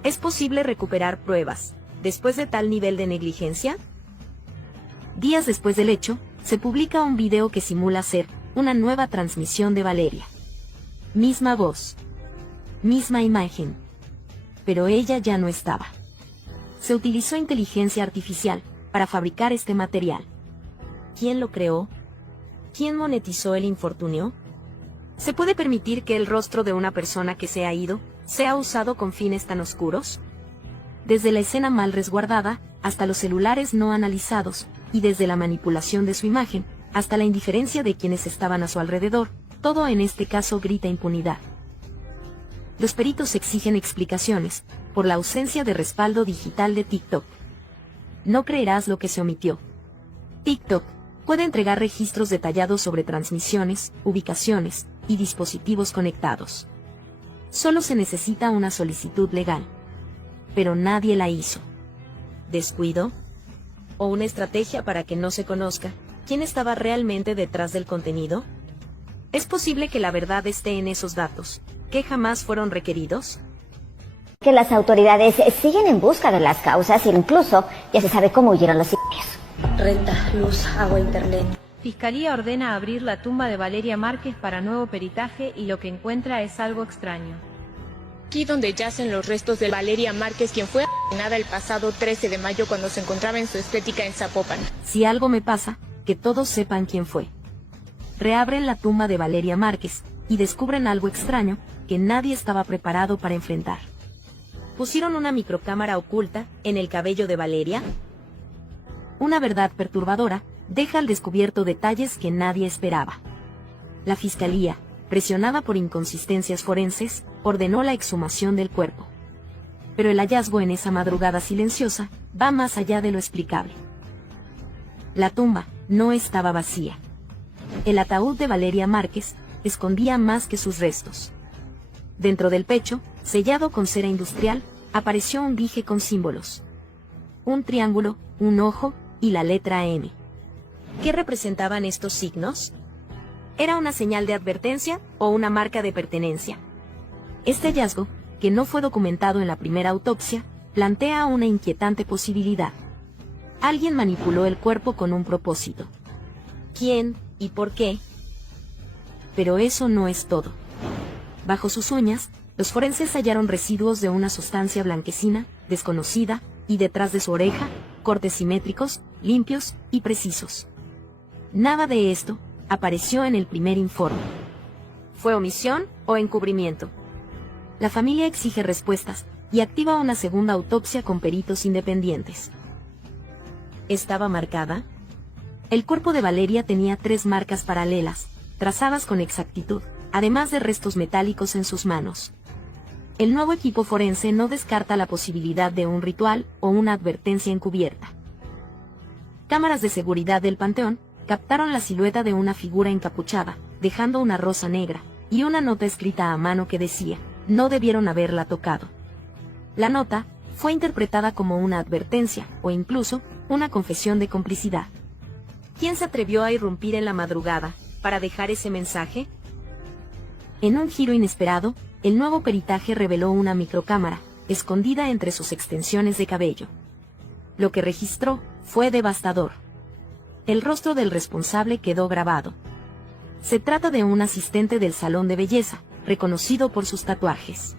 ¿Es posible recuperar pruebas después de tal nivel de negligencia? Días después del hecho, se publica un video que simula ser una nueva transmisión de Valeria. Misma voz. Misma imagen. Pero ella ya no estaba. Se utilizó inteligencia artificial para fabricar este material. ¿Quién lo creó? ¿Quién monetizó el infortunio? ¿Se puede permitir que el rostro de una persona que se ha ido sea usado con fines tan oscuros? Desde la escena mal resguardada, hasta los celulares no analizados, y desde la manipulación de su imagen, hasta la indiferencia de quienes estaban a su alrededor, todo en este caso grita impunidad. Los peritos exigen explicaciones por la ausencia de respaldo digital de TikTok. No creerás lo que se omitió. TikTok puede entregar registros detallados sobre transmisiones, ubicaciones y dispositivos conectados. Solo se necesita una solicitud legal. Pero nadie la hizo. ¿Descuido? ¿O una estrategia para que no se conozca quién estaba realmente detrás del contenido? ¿Es posible que la verdad esté en esos datos, que jamás fueron requeridos? Que las autoridades siguen en busca de las causas e incluso ya se sabe cómo huyeron los sicarios. Renta, luz, agua, internet. Fiscalía ordena abrir la tumba de Valeria Márquez para nuevo peritaje y lo que encuentra es algo extraño. Aquí donde yacen los restos de Valeria Márquez, quien fue asesinada el pasado 13 de mayo cuando se encontraba en su estética en Zapopan. Si algo me pasa, que todos sepan quién fue. Reabren la tumba de Valeria Márquez y descubren algo extraño que nadie estaba preparado para enfrentar. ¿Pusieron una microcámara oculta en el cabello de Valeria? Una verdad perturbadora deja al descubierto detalles que nadie esperaba. La Fiscalía, presionada por inconsistencias forenses, ordenó la exhumación del cuerpo. Pero el hallazgo en esa madrugada silenciosa va más allá de lo explicable. La tumba no estaba vacía. El ataúd de Valeria Márquez escondía más que sus restos. Dentro del pecho, sellado con cera industrial, apareció un dije con símbolos. Un triángulo, un ojo y la letra M. ¿Qué representaban estos signos? ¿Era una señal de advertencia o una marca de pertenencia? Este hallazgo, que no fue documentado en la primera autopsia, plantea una inquietante posibilidad. Alguien manipuló el cuerpo con un propósito. ¿Quién y por qué? Pero eso no es todo. Bajo sus uñas, los forenses hallaron residuos de una sustancia blanquecina, desconocida, y detrás de su oreja, cortes simétricos, limpios y precisos. Nada de esto apareció en el primer informe. ¿Fue omisión o encubrimiento? La familia exige respuestas y activa una segunda autopsia con peritos independientes. ¿Estaba marcada? El cuerpo de Valeria tenía 3 marcas paralelas, trazadas con exactitud, además de restos metálicos en sus manos. El nuevo equipo forense no descarta la posibilidad de un ritual o una advertencia encubierta. Cámaras de seguridad del panteón captaron la silueta de una figura encapuchada, dejando una rosa negra, y una nota escrita a mano que decía: no debieron haberla tocado. La nota fue interpretada como una advertencia, o incluso, una confesión de complicidad. ¿Quién se atrevió a irrumpir en la madrugada, para dejar ese mensaje? En un giro inesperado, el nuevo peritaje reveló una microcámara, escondida entre sus extensiones de cabello. Lo que registró fue devastador. El rostro del responsable quedó grabado. Se trata de un asistente del salón de belleza, reconocido por sus tatuajes.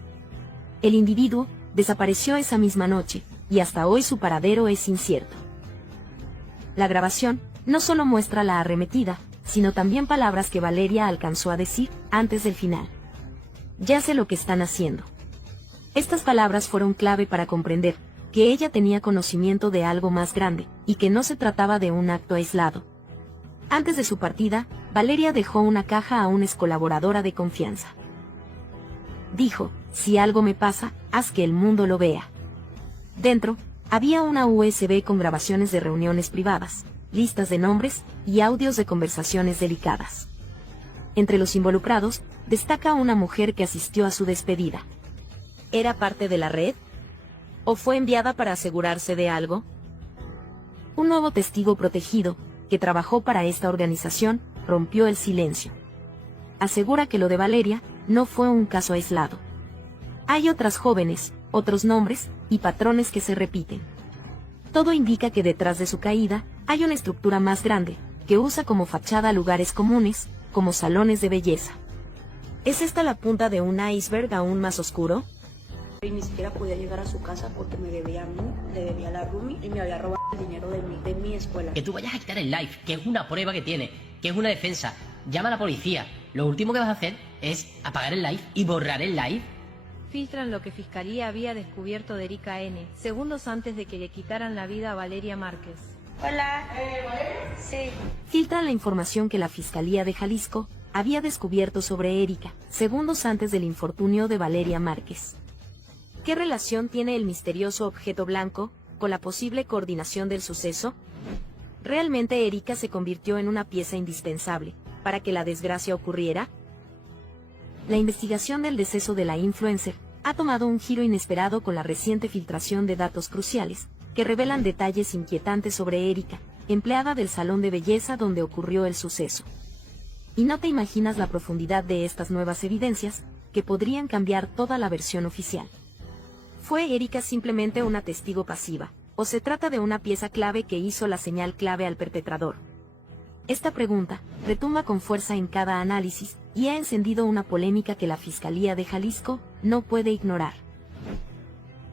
El individuo desapareció esa misma noche, y hasta hoy su paradero es incierto. La grabación no solo muestra la arremetida, sino también palabras que Valeria alcanzó a decir antes del final. Ya sé lo que están haciendo. Estas palabras fueron clave para comprender que ella tenía conocimiento de algo más grande, y que no se trataba de un acto aislado. Antes de su partida, Valeria dejó una caja a una excolaboradora de confianza. Dijo: si algo me pasa, haz que el mundo lo vea. Dentro, había una USB con grabaciones de reuniones privadas, listas de nombres y audios de conversaciones delicadas. Entre los involucrados, destaca una mujer que asistió a su despedida. ¿Era parte de la red? ¿O fue enviada para asegurarse de algo? Un nuevo testigo protegido, que trabajó para esta organización, rompió el silencio. Asegura que lo de Valeria no fue un caso aislado. Hay otras jóvenes, otros nombres y patrones que se repiten. Todo indica que detrás de su caída hay una estructura más grande, que usa como fachada lugares comunes, como salones de belleza. ¿Es esta la punta de un iceberg aún más oscuro? Y ni siquiera podía llegar a su casa porque me debía a mí, le debía a la roomie y me había robado el dinero de mi escuela. Que tú vayas a quitar el live, que es una prueba que tiene, que es una defensa. Llama a la policía. Lo último que vas a hacer es apagar el live y borrar el live. Filtran lo que Fiscalía había descubierto de Erika N, segundos antes de que le quitaran la vida a Valeria Márquez. Hola. ¿Valeria? Sí. Filtran la información que la Fiscalía de Jalisco había descubierto sobre Erika, segundos antes del infortunio de Valeria Márquez. ¿Qué relación tiene el misterioso objeto blanco con la posible coordinación del suceso? ¿Realmente Erika se convirtió en una pieza indispensable para que la desgracia ocurriera? La investigación del deceso de la influencer ha tomado un giro inesperado con la reciente filtración de datos cruciales, que revelan detalles inquietantes sobre Erika, empleada del salón de belleza donde ocurrió el suceso. Y no te imaginas la profundidad de estas nuevas evidencias, que podrían cambiar toda la versión oficial. ¿Fue Erika simplemente una testigo pasiva, o se trata de una pieza clave que hizo la señal clave al perpetrador? Esta pregunta retumba con fuerza en cada análisis, y ha encendido una polémica que la Fiscalía de Jalisco no puede ignorar.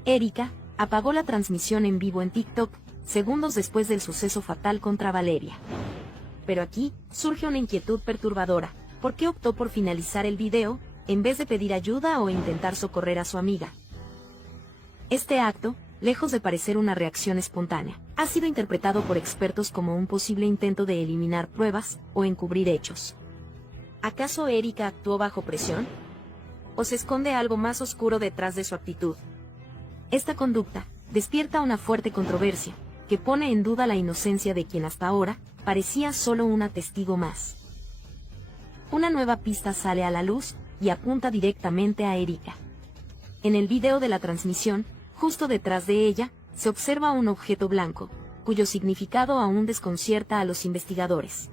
Erika apagó la transmisión en vivo en TikTok, segundos después del suceso fatal contra Valeria. Pero aquí surge una inquietud perturbadora. ¿Por qué optó por finalizar el video, en vez de pedir ayuda o intentar socorrer a su amiga? Este acto, lejos de parecer una reacción espontánea, ha sido interpretado por expertos como un posible intento de eliminar pruebas o encubrir hechos. ¿Acaso Erika actuó bajo presión? ¿O se esconde algo más oscuro detrás de su actitud? Esta conducta despierta una fuerte controversia, que pone en duda la inocencia de quien hasta ahora parecía solo un testigo más. Una nueva pista sale a la luz y apunta directamente a Erika. En el video de la transmisión, justo detrás de ella, se observa un objeto blanco, cuyo significado aún desconcierta a los investigadores.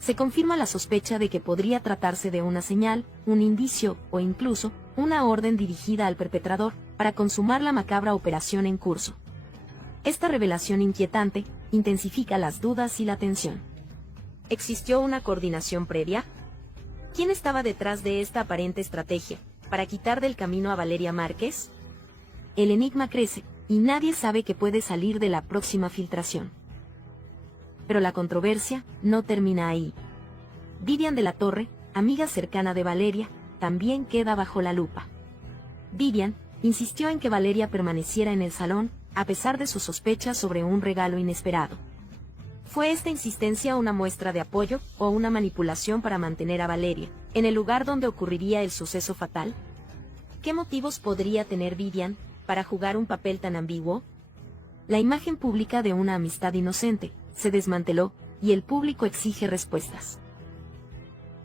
Se confirma la sospecha de que podría tratarse de una señal, un indicio o incluso una orden dirigida al perpetrador para consumar la macabra operación en curso. Esta revelación inquietante intensifica las dudas y la tensión. ¿Existió una coordinación previa? ¿Quién estaba detrás de esta aparente estrategia para quitar del camino a Valeria Márquez? El enigma crece y nadie sabe qué puede salir de la próxima filtración. Pero la controversia no termina ahí. Vivian de la Torre, amiga cercana de Valeria, también queda bajo la lupa. Vivian insistió en que Valeria permaneciera en el salón, a pesar de sus sospechas sobre un regalo inesperado. ¿Fue esta insistencia una muestra de apoyo o una manipulación para mantener a Valeria en el lugar donde ocurriría el suceso fatal? ¿Qué motivos podría tener Vivian para jugar un papel tan ambiguo? La imagen pública de una amistad inocente se desmanteló y el público exige respuestas.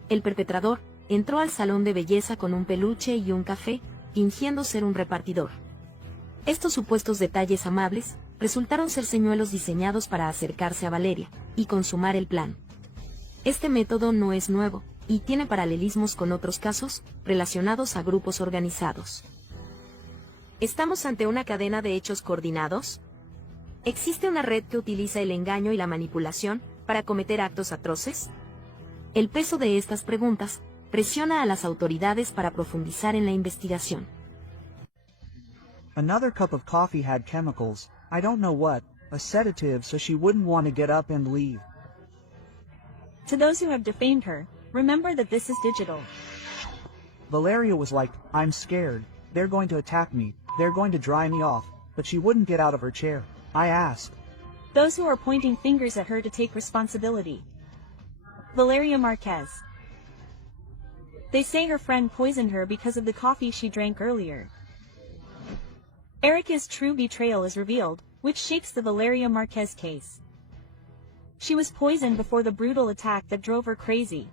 El perpetrador entró al salón de belleza con un peluche y un café, fingiendo ser un repartidor. Estos supuestos detalles amables resultaron ser señuelos diseñados para acercarse a Valeria y consumar el plan. Este método no es nuevo y tiene paralelismos con otros casos relacionados a grupos organizados. ¿Estamos ante una cadena de hechos coordinados? ¿Existe una red que utiliza el engaño y la manipulación para cometer actos atroces? El peso de estas preguntas presiona a las autoridades para profundizar en la investigación. Another cup of coffee had chemicals, I don't know what, a sedative so she wouldn't want to get up and leave. To those who have defamed her, remember that this is digital. Valeria was like, I'm scared, they're going to attack me, they're going to dry me off, but she wouldn't get out of her chair. I asked. Those who are pointing fingers at her to take responsibility. Valeria Marquez. They say her friend poisoned her because of the coffee she drank earlier. Erika's true betrayal is revealed, which shakes the Valeria Marquez case. She was poisoned before the brutal attack that drove her crazy.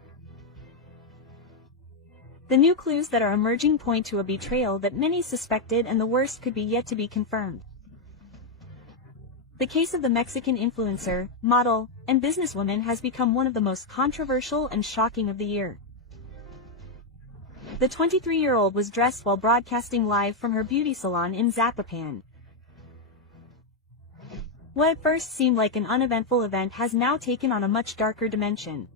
The new clues that are emerging point to a betrayal that many suspected, and the worst could be yet to be confirmed. The case of the Mexican influencer, model, and businesswoman has become one of the most controversial and shocking of the year. The 23-year-old was dressed while broadcasting live from her beauty salon in Zapopan. What at first seemed like an uneventful event has now taken on a much darker dimension.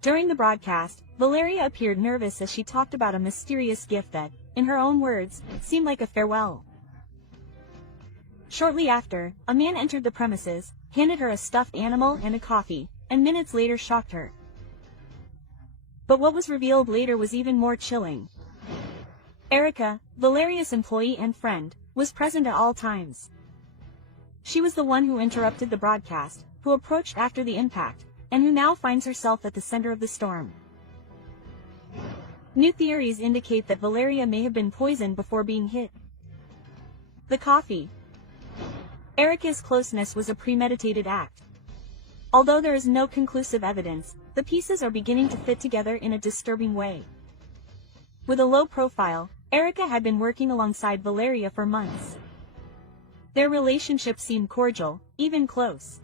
During the broadcast, Valeria appeared nervous as she talked about a mysterious gift that, in her own words, seemed like a farewell. Shortly after, a man entered the premises, handed her a stuffed animal and a coffee, and minutes later shocked her. But what was revealed later was even more chilling. Erika, Valeria's employee and friend, was present at all times. She was the one who interrupted the broadcast, who approached after the impact, and who now finds herself at the center of the storm. New theories indicate that Valeria may have been poisoned before being hit. The coffee. Erika's closeness was a premeditated act. Although there is no conclusive evidence, the pieces are beginning to fit together in a disturbing way. With a low profile, Erika had been working alongside Valeria for months. Their relationship seemed cordial, even close.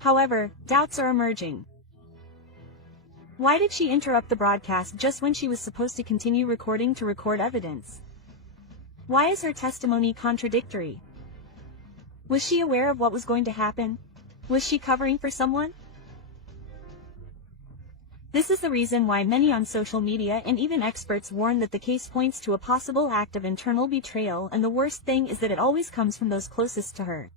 However, doubts are emerging. Why did she interrupt the broadcast just when she was supposed to continue recording to record evidence? Why is her testimony contradictory? Was she aware of what was going to happen? Was she covering for someone? This is the reason why many on social media and even experts warn that the case points to a possible act of internal betrayal, and the worst thing is that it always comes from those closest to her.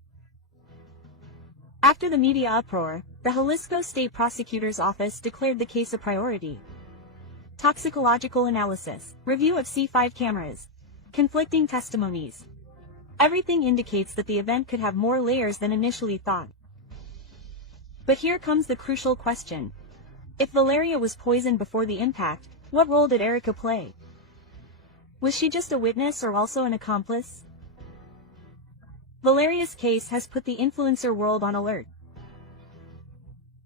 After the media uproar, the Jalisco State Prosecutor's Office declared the case a priority. Toxicological analysis, review of C5 cameras, conflicting testimonies. Everything indicates that the event could have more layers than initially thought. But here comes the crucial question. If Valeria was poisoned before the impact, what role did Erika play? Was she just a witness or also an accomplice? Valeria's case has put the influencer world on alert.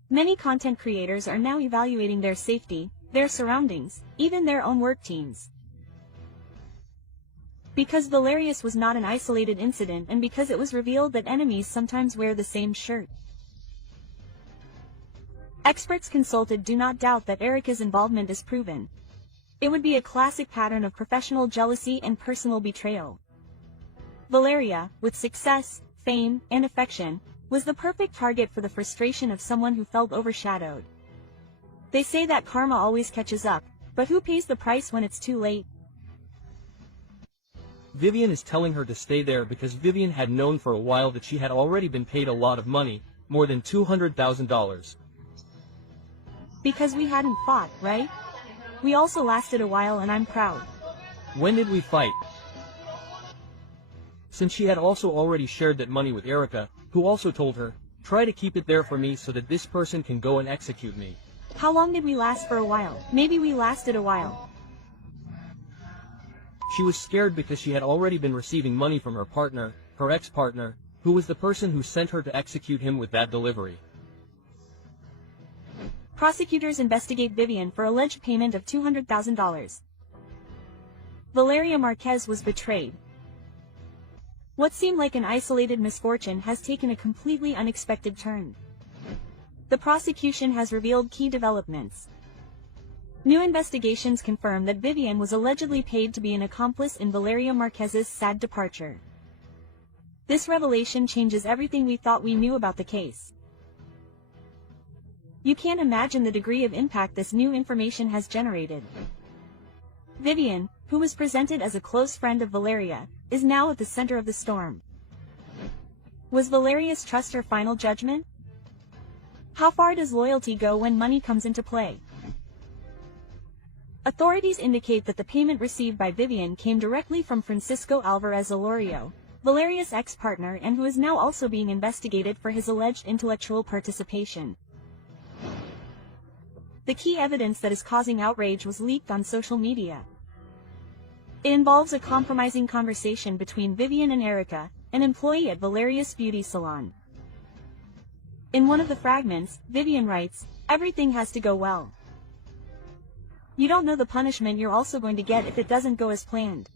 Many content creators are now evaluating their safety, their surroundings, even their own work teams. Because Valeria's was not an isolated incident and because it was revealed that enemies sometimes wear the same shirt. Experts consulted do not doubt that Erika's involvement is proven. It would be a classic pattern of professional jealousy and personal betrayal. Valeria, with success, fame, and affection, was the perfect target for the frustration of someone who felt overshadowed. They say that karma always catches up, but who pays the price when it's too late? Vivian is telling her to stay there because Vivian had known for a while that she had already been paid a lot of money, more than $200,000. Because we hadn't fought, right? We also lasted a while and I'm proud. When did we fight? Since she had also already shared that money with Erika, who also told her, try to keep it there for me so that this person can go and execute me. How long did we last for a while? Maybe we lasted a while. She was scared because she had already been receiving money from her partner, her ex-partner, who was the person who sent her to execute him with that delivery. Prosecutors investigate Vivian for alleged payment of $200,000. Valeria Marquez was betrayed. What seemed like an isolated misfortune has taken a completely unexpected turn. The prosecution has revealed key developments. New investigations confirm that Vivian was allegedly paid to be an accomplice in Valeria Marquez's sad departure. This revelation changes everything we thought we knew about the case. You can't imagine the degree of impact this new information has generated. Vivian, who was presented as a close friend of Valeria, is now at the center of the storm. Was Valeria's trust her final judgment? How far does loyalty go when money comes into play? Authorities indicate that the payment received by Vivian came directly from Francisco Alvarez Olorio, Valeria's ex-partner and who is now also being investigated for his alleged intellectual participation. The key evidence that is causing outrage was leaked on social media. It involves a compromising conversation between Vivian and Erika, an employee at Valeria's beauty salon. In one of the fragments, Vivian writes, "Everything has to go well. You don't know the punishment you're also going to get if it doesn't go as planned."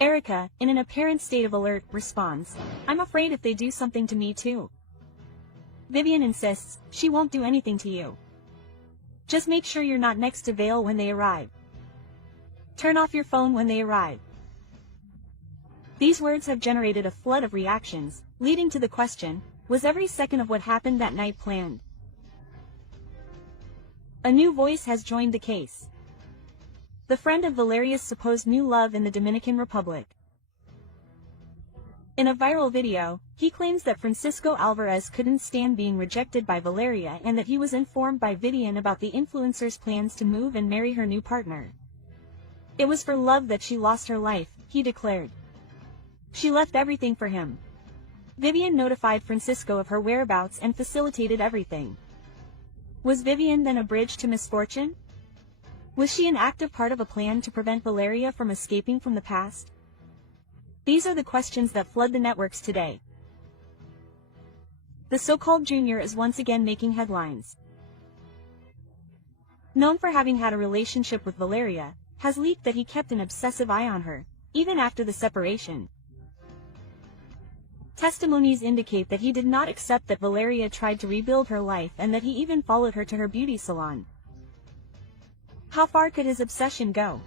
Erika, in an apparent state of alert, responds, "I'm afraid if they do something to me too." Vivian insists, she won't do anything to you. Just make sure you're not next to Vale when they arrive. Turn off your phone when they arrive. These words have generated a flood of reactions, leading to the question, was every second of what happened that night planned? A new voice has joined the case. The friend of Valeria's supposed new love in the Dominican Republic. In a viral video, he claims that Francisco Alvarez couldn't stand being rejected by Valeria and that he was informed by Vivian about the influencer's plans to move and marry her new partner. It was for love that she lost her life, he declared. She left everything for him. Vivian notified Francisco of her whereabouts and facilitated everything. Was Vivian then a bridge to misfortune? Was she an active part of a plan to prevent Valeria from escaping from the past? These are the questions that flood the networks today. The so-called Junior is once again making headlines. Known for having had a relationship with Valeria, has leaked that he kept an obsessive eye on her, even after the separation. Testimonies indicate that he did not accept that Valeria tried to rebuild her life and that he even followed her to her beauty salon. How far could his obsession go?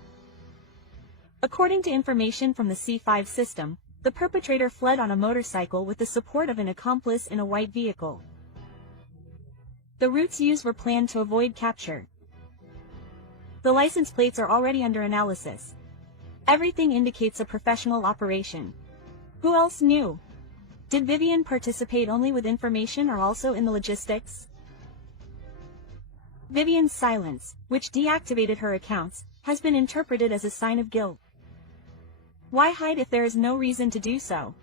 According to information from the C5 system, the perpetrator fled on a motorcycle with the support of an accomplice in a white vehicle. The routes used were planned to avoid capture. The license plates are already under analysis. Everything indicates a professional operation. Who else knew? Did Vivian participate only with information or also in the logistics? Vivian's silence, which deactivated her accounts, has been interpreted as a sign of guilt. Why hide if there is no reason to do so?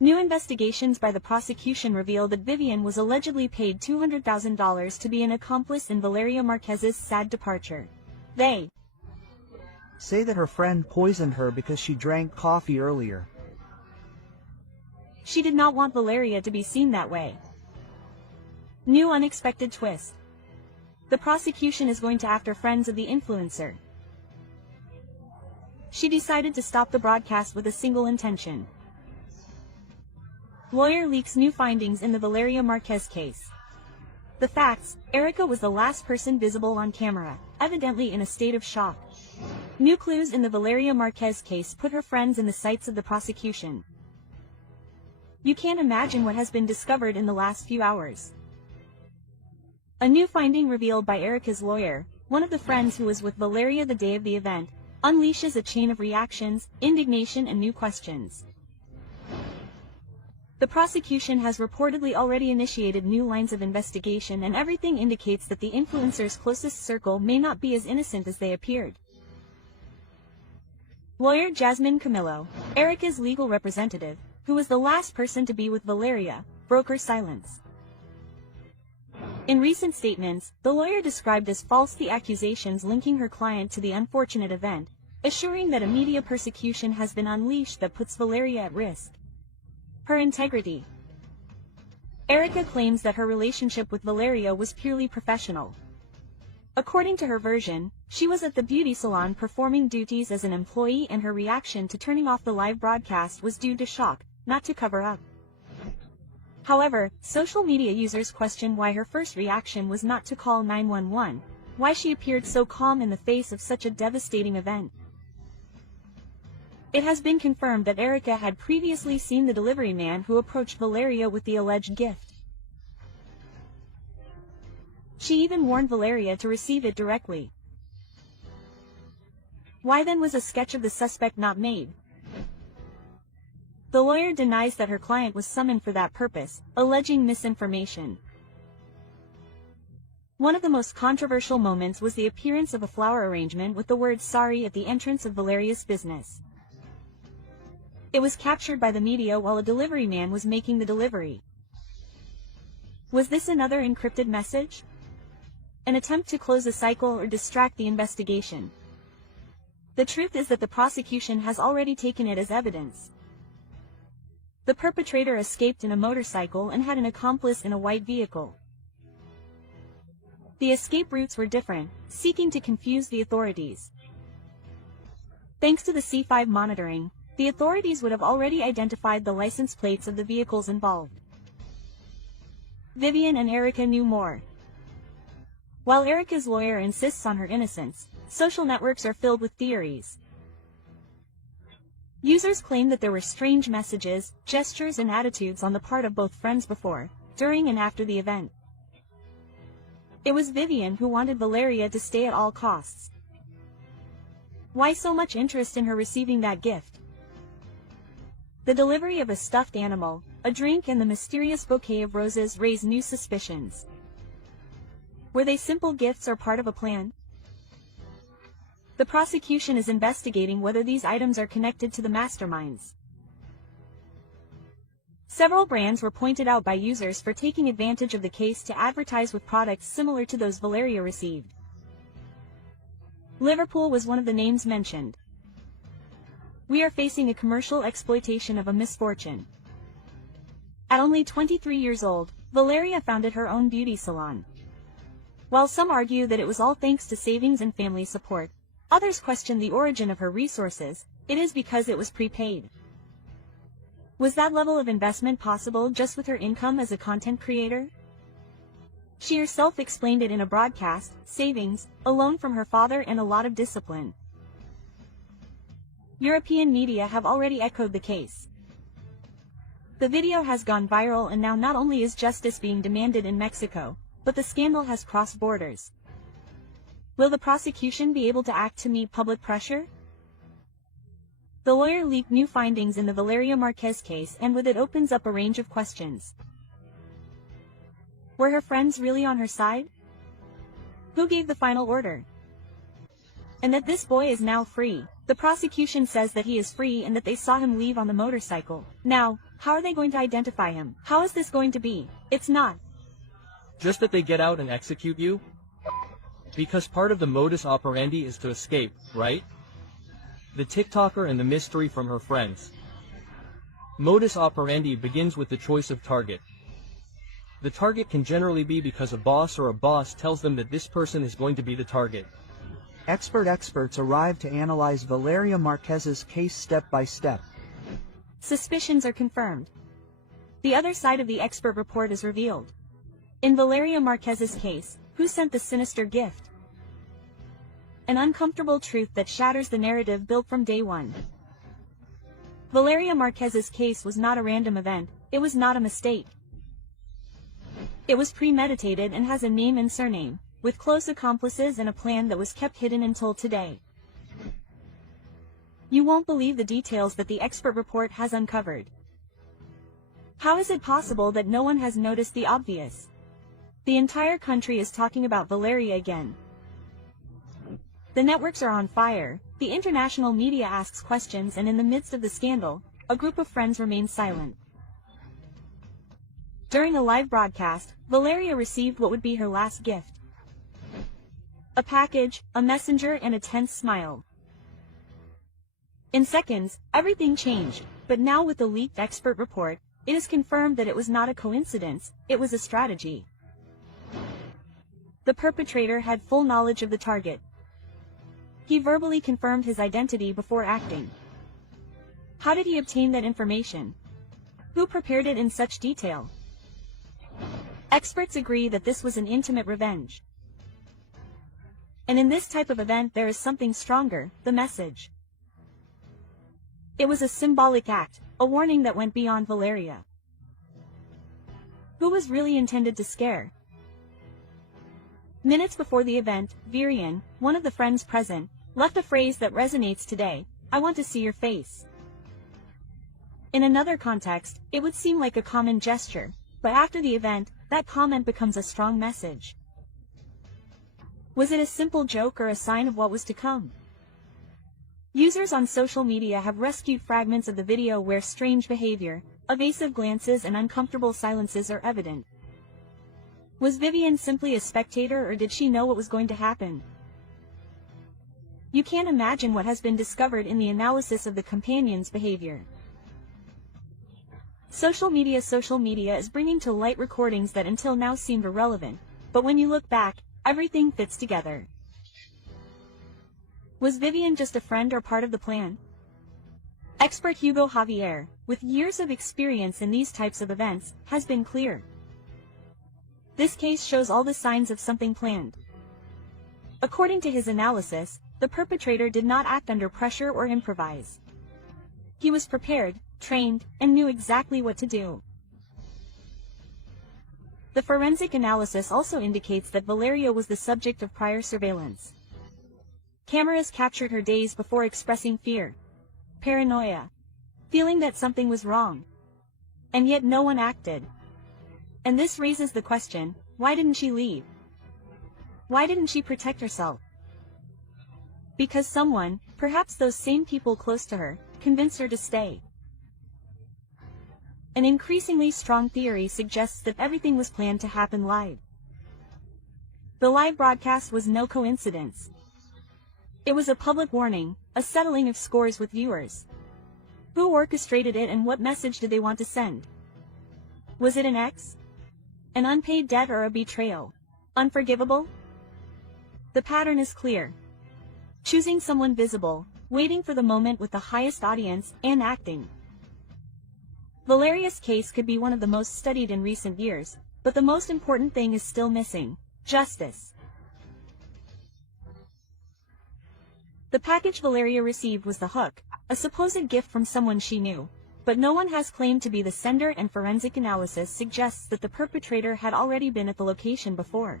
New investigations by the prosecution reveal that Vivian was allegedly paid $200,000 to be an accomplice in Valeria Marquez's sad departure. They Say that her friend poisoned her because she drank coffee earlier. She did not want Valeria to be seen that way. New unexpected twist. The prosecution is going to after friends of the influencer. She decided to stop the broadcast with a single intention. Lawyer leaks new findings in the Valeria Marquez case. The facts: Erika was the last person visible on camera, evidently in a state of shock. New clues in the Valeria Marquez case put her friends in the sights of the prosecution. You can't imagine what has been discovered in the last few hours. A new finding revealed by Erika's lawyer, one of the friends who was with Valeria the day of the event, unleashes a chain of reactions, indignation and new questions. The prosecution has reportedly already initiated new lines of investigation, and everything indicates that the influencer's closest circle may not be as innocent as they appeared. Lawyer Jasmine Camillo, Erika's legal representative, who was the last person to be with Valeria, broke her silence. In recent statements, the lawyer described as false the accusations linking her client to the unfortunate event, assuring that a media persecution has been unleashed that puts Valeria at risk. Her integrity. Erika claims that her relationship with Valeria was purely professional. According to her version, she was at the beauty salon performing duties as an employee, and her reaction to turning off the live broadcast was due to shock, not to cover up. However, social media users question why her first reaction was not to call 911, why she appeared so calm in the face of such a devastating event. It has been confirmed that Erika had previously seen the delivery man who approached Valeria with the alleged gift. She even warned Valeria to receive it directly. Why then was a sketch of the suspect not made? The lawyer denies that her client was summoned for that purpose, alleging misinformation. One of the most controversial moments was the appearance of a flower arrangement with the word "sorry" at the entrance of Valeria's business. It was captured by the media while a delivery man was making the delivery. Was this another encrypted message? An attempt to close a cycle or distract the investigation? The truth is that the prosecution has already taken it as evidence. The perpetrator escaped in a motorcycle and had an accomplice in a white vehicle. The escape routes were different, seeking to confuse the authorities. Thanks to the C5 monitoring, the authorities would have already identified the license plates of the vehicles involved. Vivian and Erika knew more. While Erika's lawyer insists on her innocence, social networks are filled with theories. Users claim that there were strange messages, gestures and attitudes on the part of both friends before, during and after the event. It was Vivian who wanted Valeria to stay at all costs. Why so much interest in her receiving that gift? The delivery of a stuffed animal, a drink and the mysterious bouquet of roses raise new suspicions. Were they simple gifts or part of a plan? The prosecution is investigating whether these items are connected to the masterminds. Several brands were pointed out by users for taking advantage of the case to advertise with products similar to those Valeria received. Liverpool was one of the names mentioned. We are facing a commercial exploitation of a misfortune. At only 23 years old, Valeria founded her own beauty salon. While some argue that it was all thanks to savings and family support, others question the origin of her resources. It is because it was prepaid. Was that level of investment possible just with her income as a content creator? She herself explained it in a broadcast: savings, a loan from her father and a lot of discipline. European media have already echoed the case. The video has gone viral, and now not only is justice being demanded in Mexico, but the scandal has crossed borders. Will the prosecution be able to act to meet public pressure? The lawyer leaked new findings in the Valeria Marquez case, and with it opens up a range of questions. Were her friends really on her side? Who gave the final order? And that this boy is now free. The prosecution says that he is free and that they saw him leave on the motorcycle. Now, how are they going to identify him? How is this going to be? It's not just that they get out and execute you? Because part of the modus operandi is to escape, right? the TikToker and the mystery from her friends. Modus operandi begins with the choice of target. The target can generally be because a boss or a boss tells them that this person is going to be the target. Experts arrive to analyze Valeria Marquez's case step by step. Suspicions are confirmed. The other side of the expert report is revealed. In Valeria Marquez's case, who sent the sinister gift? An uncomfortable truth that shatters the narrative built from day one. Valeria Marquez's case was not a random event, it was not a mistake. It was premeditated and has a name and surname, with close accomplices and a plan that was kept hidden until today. You won't believe the details that the expert report has uncovered. How is it possible that no one has noticed the obvious? The entire country is talking about Valeria again. The networks are on fire, the international media asks questions, and in the midst of the scandal, a group of friends remains silent. During a live broadcast, Valeria received what would be her last gift. A package, a messenger, and a tense smile. In seconds, everything changed, but now with the leaked expert report, it is confirmed that it was not a coincidence, it was a strategy. The perpetrator had full knowledge of the target. He verbally confirmed his identity before acting. How did he obtain that information? Who prepared it in such detail? Experts agree that this was an intimate revenge. And in this type of event there is something stronger, the message. It was a symbolic act, a warning that went beyond Valeria. Who was really intended to scare? Minutes before the event, Vivian, one of the friends present, left a phrase that resonates today: "I want to see your face." In another context, it would seem like a common gesture, but after the event, that comment becomes a strong message. Was it a simple joke or a sign of what was to come? Users on social media have rescued fragments of the video where strange behavior, evasive glances, and uncomfortable silences are evident. Was Vivian simply a spectator, or did she know what was going to happen? You can't imagine what has been discovered in the analysis of the companion's behavior. Social media is bringing to light recordings that until now seemed irrelevant, but when you look back, everything fits together. Was Vivian just a friend or part of the plan? Expert Hugo Javier, with years of experience in these types of events, has been clear. This case shows all the signs of something planned. According to his analysis, the perpetrator did not act under pressure or improvise. He was prepared, trained, and knew exactly what to do. The forensic analysis also indicates that Valeria was the subject of prior surveillance. Cameras captured her days before expressing fear, paranoia, feeling that something was wrong. And yet no one acted. And this raises the question, why didn't she leave? Why didn't she protect herself? Because someone, perhaps those same people close to her, convinced her to stay. An increasingly strong theory suggests that everything was planned to happen live. The live broadcast was no coincidence. It was a public warning, a settling of scores with viewers. Who orchestrated it, and what message did they want to send? Was it an ex? An unpaid debt, or a betrayal? Unforgivable? The pattern is clear. Choosing someone visible, waiting for the moment with the highest audience, and acting. Valeria's case could be one of the most studied in recent years, but the most important thing is still missing: justice. The package Valeria received was the hook, a supposed gift from someone she knew, but no one has claimed to be the sender, and forensic analysis suggests that the perpetrator had already been at the location before.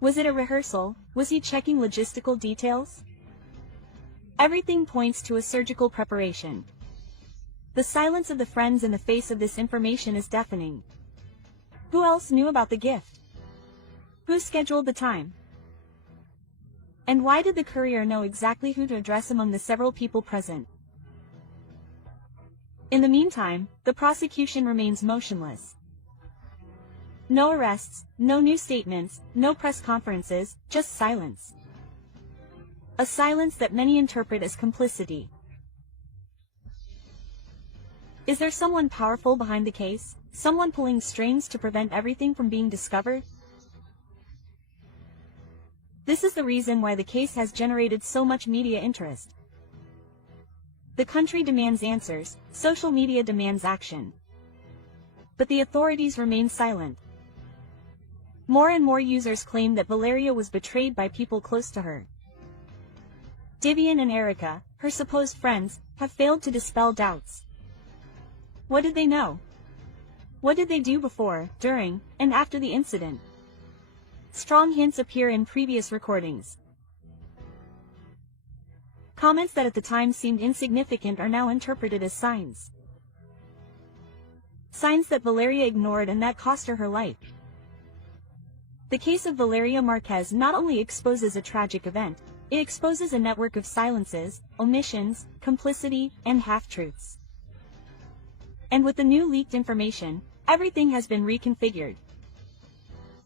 Was it a rehearsal? Was he checking logistical details? Everything points to a surgical preparation. The silence of the friends in the face of this information is deafening. Who else knew about the gift? Who scheduled the time? And why did the courier know exactly who to address among the several people present? In the meantime, the prosecution remains motionless. No arrests, no new statements, no press conferences, just silence. a silence that many interpret as complicity. Is there someone powerful behind the case? Someone pulling strings to prevent everything from being discovered? This is the reason why the case has generated so much media interest. The country demands answers, social media demands action. But the authorities remain silent. More and more users claim that Valeria was betrayed by people close to her. Vivian and Erika, her supposed friends, have failed to dispel doubts. What did they know? What did they do before, during, and after the incident? Strong hints appear in previous recordings. Comments that at the time seemed insignificant are now interpreted as signs. Signs that Valeria ignored and that cost her her life. The case of Valeria Marquez not only exposes a tragic event, it exposes a network of silences, omissions, complicity, and half-truths. And with the new leaked information, everything has been reconfigured.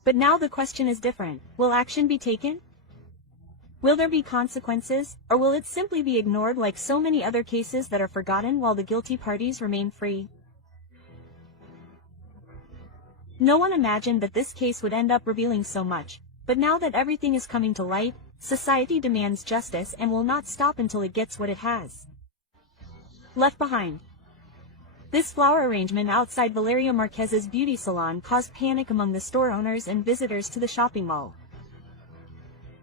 But now the question is different. Will action be taken? Will there be consequences, or will it simply be ignored like so many other cases that are forgotten while the guilty parties remain free? No one imagined that this case would end up revealing so much, but now that everything is coming to light, society demands justice and will not stop until it gets what it has. Left behind. This flower arrangement outside Valeria Marquez's beauty salon caused panic among the store owners and visitors to the shopping mall.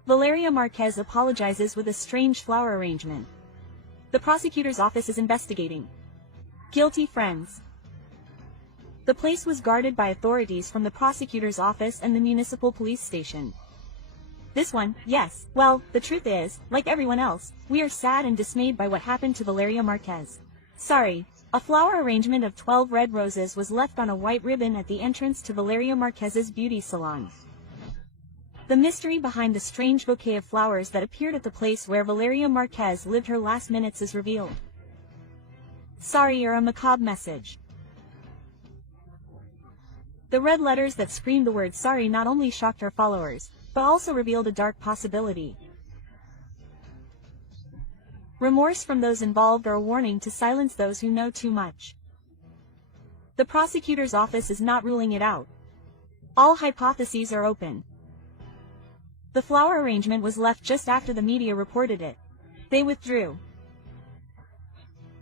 Valeria Marquez apologizes with a strange flower arrangement. The prosecutor's office is investigating. Guilty friends. The place was guarded by authorities from the prosecutor's office and the municipal police station. This one, yes. Well, the truth is, like everyone else, we are sad and dismayed by what happened to Valeria Marquez. Sorry. A flower arrangement of 12 red roses was left on a white ribbon at the entrance to Valeria Marquez's beauty salon. The mystery behind the strange bouquet of flowers that appeared at the place where Valeria Marquez lived her last minutes is revealed. Sorry, or a macabre message. The red letters that screamed the word sorry not only shocked her followers, but also revealed a dark possibility. Remorse from those involved or a warning to silence those who know too much. The prosecutor's office is not ruling it out. All hypotheses are open. The flower arrangement was left just after the media reported it. They withdrew.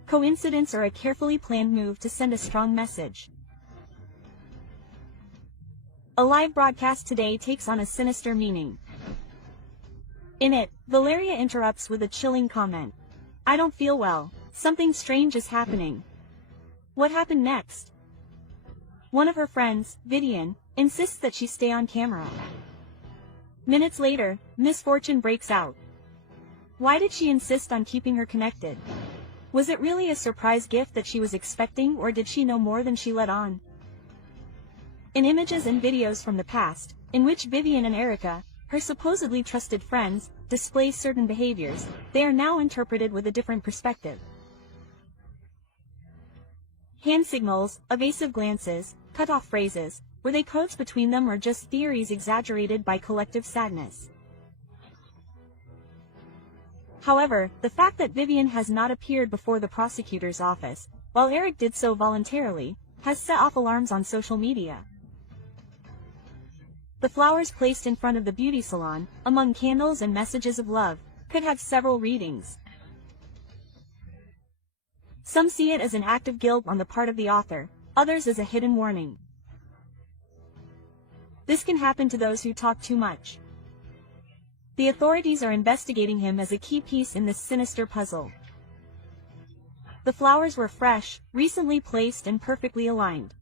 Coincidence or a carefully planned move to send a strong message? A live broadcast today takes on a sinister meaning. In it, Valeria interrupts with a chilling comment. I don't feel well. Something strange is happening. What happened next? One of her friends, Vivian, insists that she stay on camera. Minutes later, misfortune breaks out. Why did she insist on keeping her connected? Was it really a surprise gift that she was expecting, or did she know more than she let on? In images and videos from the past, in which Vivian and Erika, her supposedly trusted friends, display certain behaviors, they are now interpreted with a different perspective. Hand signals, evasive glances, cut-off phrases, were they codes between them or just theories exaggerated by collective sadness? However, the fact that Vivian has not appeared before the prosecutor's office, while Eric did so voluntarily, has set off alarms on social media. The flowers placed in front of the beauty salon, among candles and messages of love, could have several readings. Some see it as an act of guilt on the part of the author, others as a hidden warning. This can happen to those who talk too much. The authorities are investigating him as a key piece in this sinister puzzle. The flowers were fresh, recently placed and perfectly aligned.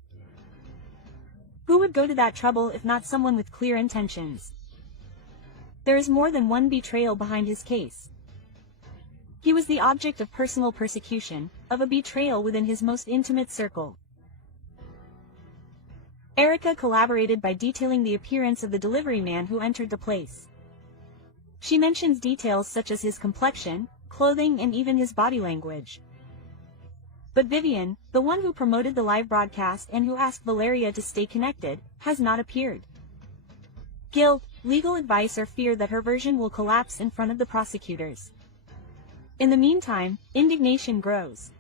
Who would go to that trouble if not someone with clear intentions? There is more than one betrayal behind his case. He was the object of personal persecution, of a betrayal within his most intimate circle. Erika collaborated by detailing the appearance of the delivery man who entered the place. She mentions details such as his complexion, clothing and even his body language. But Vivian, the one who promoted the live broadcast and who asked Valeria to stay connected, has not appeared. Guilt, legal advice or fear that her version will collapse in front of the prosecutors. In the meantime, indignation grows.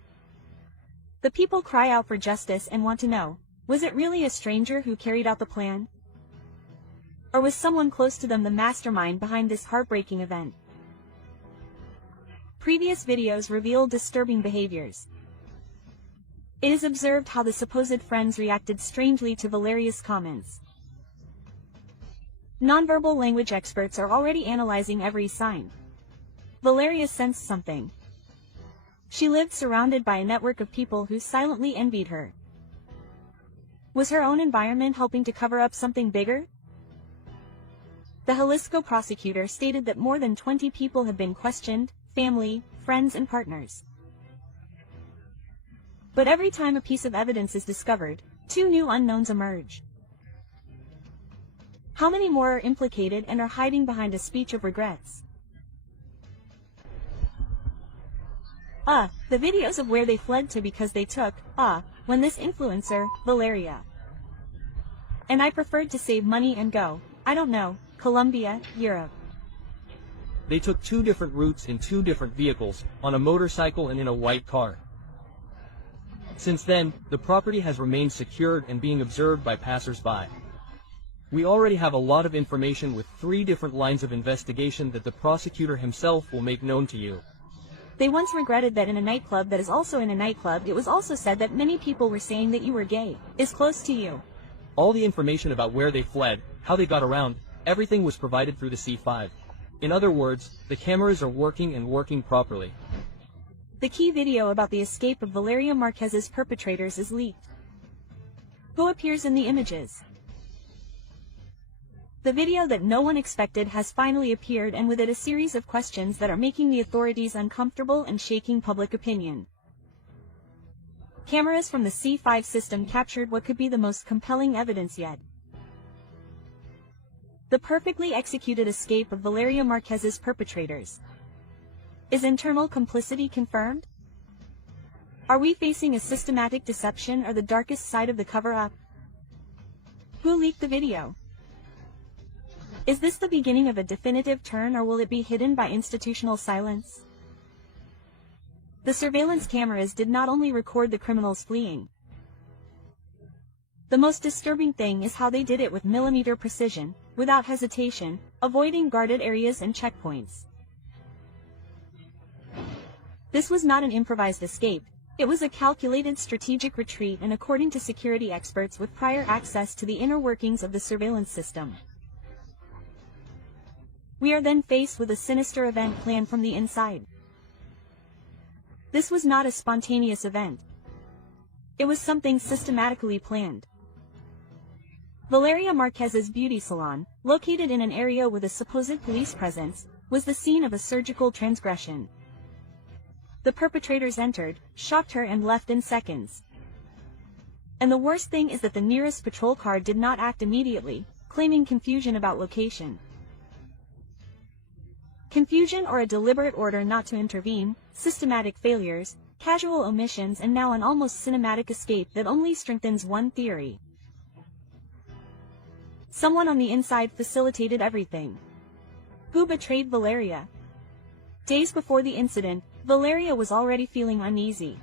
The people cry out for justice and want to know, was it really a stranger who carried out the plan? Or was someone close to them the mastermind behind this heartbreaking event? Previous videos revealed disturbing behaviors. It is observed how the supposed friends reacted strangely to Valeria's comments. Nonverbal language experts are already analyzing every sign. Valeria sensed something. She lived surrounded by a network of people who silently envied her. Was her own environment helping to cover up something bigger? The Jalisco prosecutor stated that more than 20 people have been questioned, family, friends and partners. But every time a piece of evidence is discovered, 2 new unknowns emerge. How many more are implicated and are hiding behind a speech of regrets? The videos of where they fled to because they took, when this influencer, Valeria. And I preferred to save money and go, I don't know, Colombia, Europe. They took 2 different routes in 2 different vehicles, on a motorcycle and in a white car. Since then, the property has remained secured and being observed by passers-by. We already have a lot of information with 3 different lines of investigation that the prosecutor himself will make known to you. They once regretted that in a nightclub that is also in a nightclub it was also said that many people were saying that you were gay, is close to you. All the information about where they fled, how they got around, everything was provided through the C5. In other words, the cameras are working and working properly. The key video about the escape of Valeria Marquez's perpetrators is leaked. Who appears in the images? The video that no one expected has finally appeared, and with it a series of questions that are making the authorities uncomfortable and shaking public opinion. Cameras from the C5 system captured what could be the most compelling evidence yet. The perfectly executed escape of Valeria Marquez's perpetrators. Is internal complicity confirmed? Are we facing a systematic deception or the darkest side of the cover-up? Who leaked the video? Is this the beginning of a definitive turn, or will it be hidden by institutional silence? The surveillance cameras did not only record the criminals fleeing. The most disturbing thing is how they did it with millimeter precision, without hesitation, avoiding guarded areas and checkpoints. This was not an improvised escape, it was a calculated strategic retreat, and according to security experts with prior access to the inner workings of the surveillance system. We are then faced with a sinister event planned from the inside. This was not a spontaneous event. It was something systematically planned. Valeria Marquez's beauty salon, located in an area with a supposed police presence, was the scene of a surgical transgression. The perpetrators entered, shocked her and left in seconds. And the worst thing is that the nearest patrol car did not act immediately, claiming confusion about location. Confusion or a deliberate order not to intervene, systematic failures, casual omissions, and now an almost cinematic escape that only strengthens one theory. Someone on the inside facilitated everything. Who betrayed Valeria? Days before the incident, Valeria was already feeling uneasy.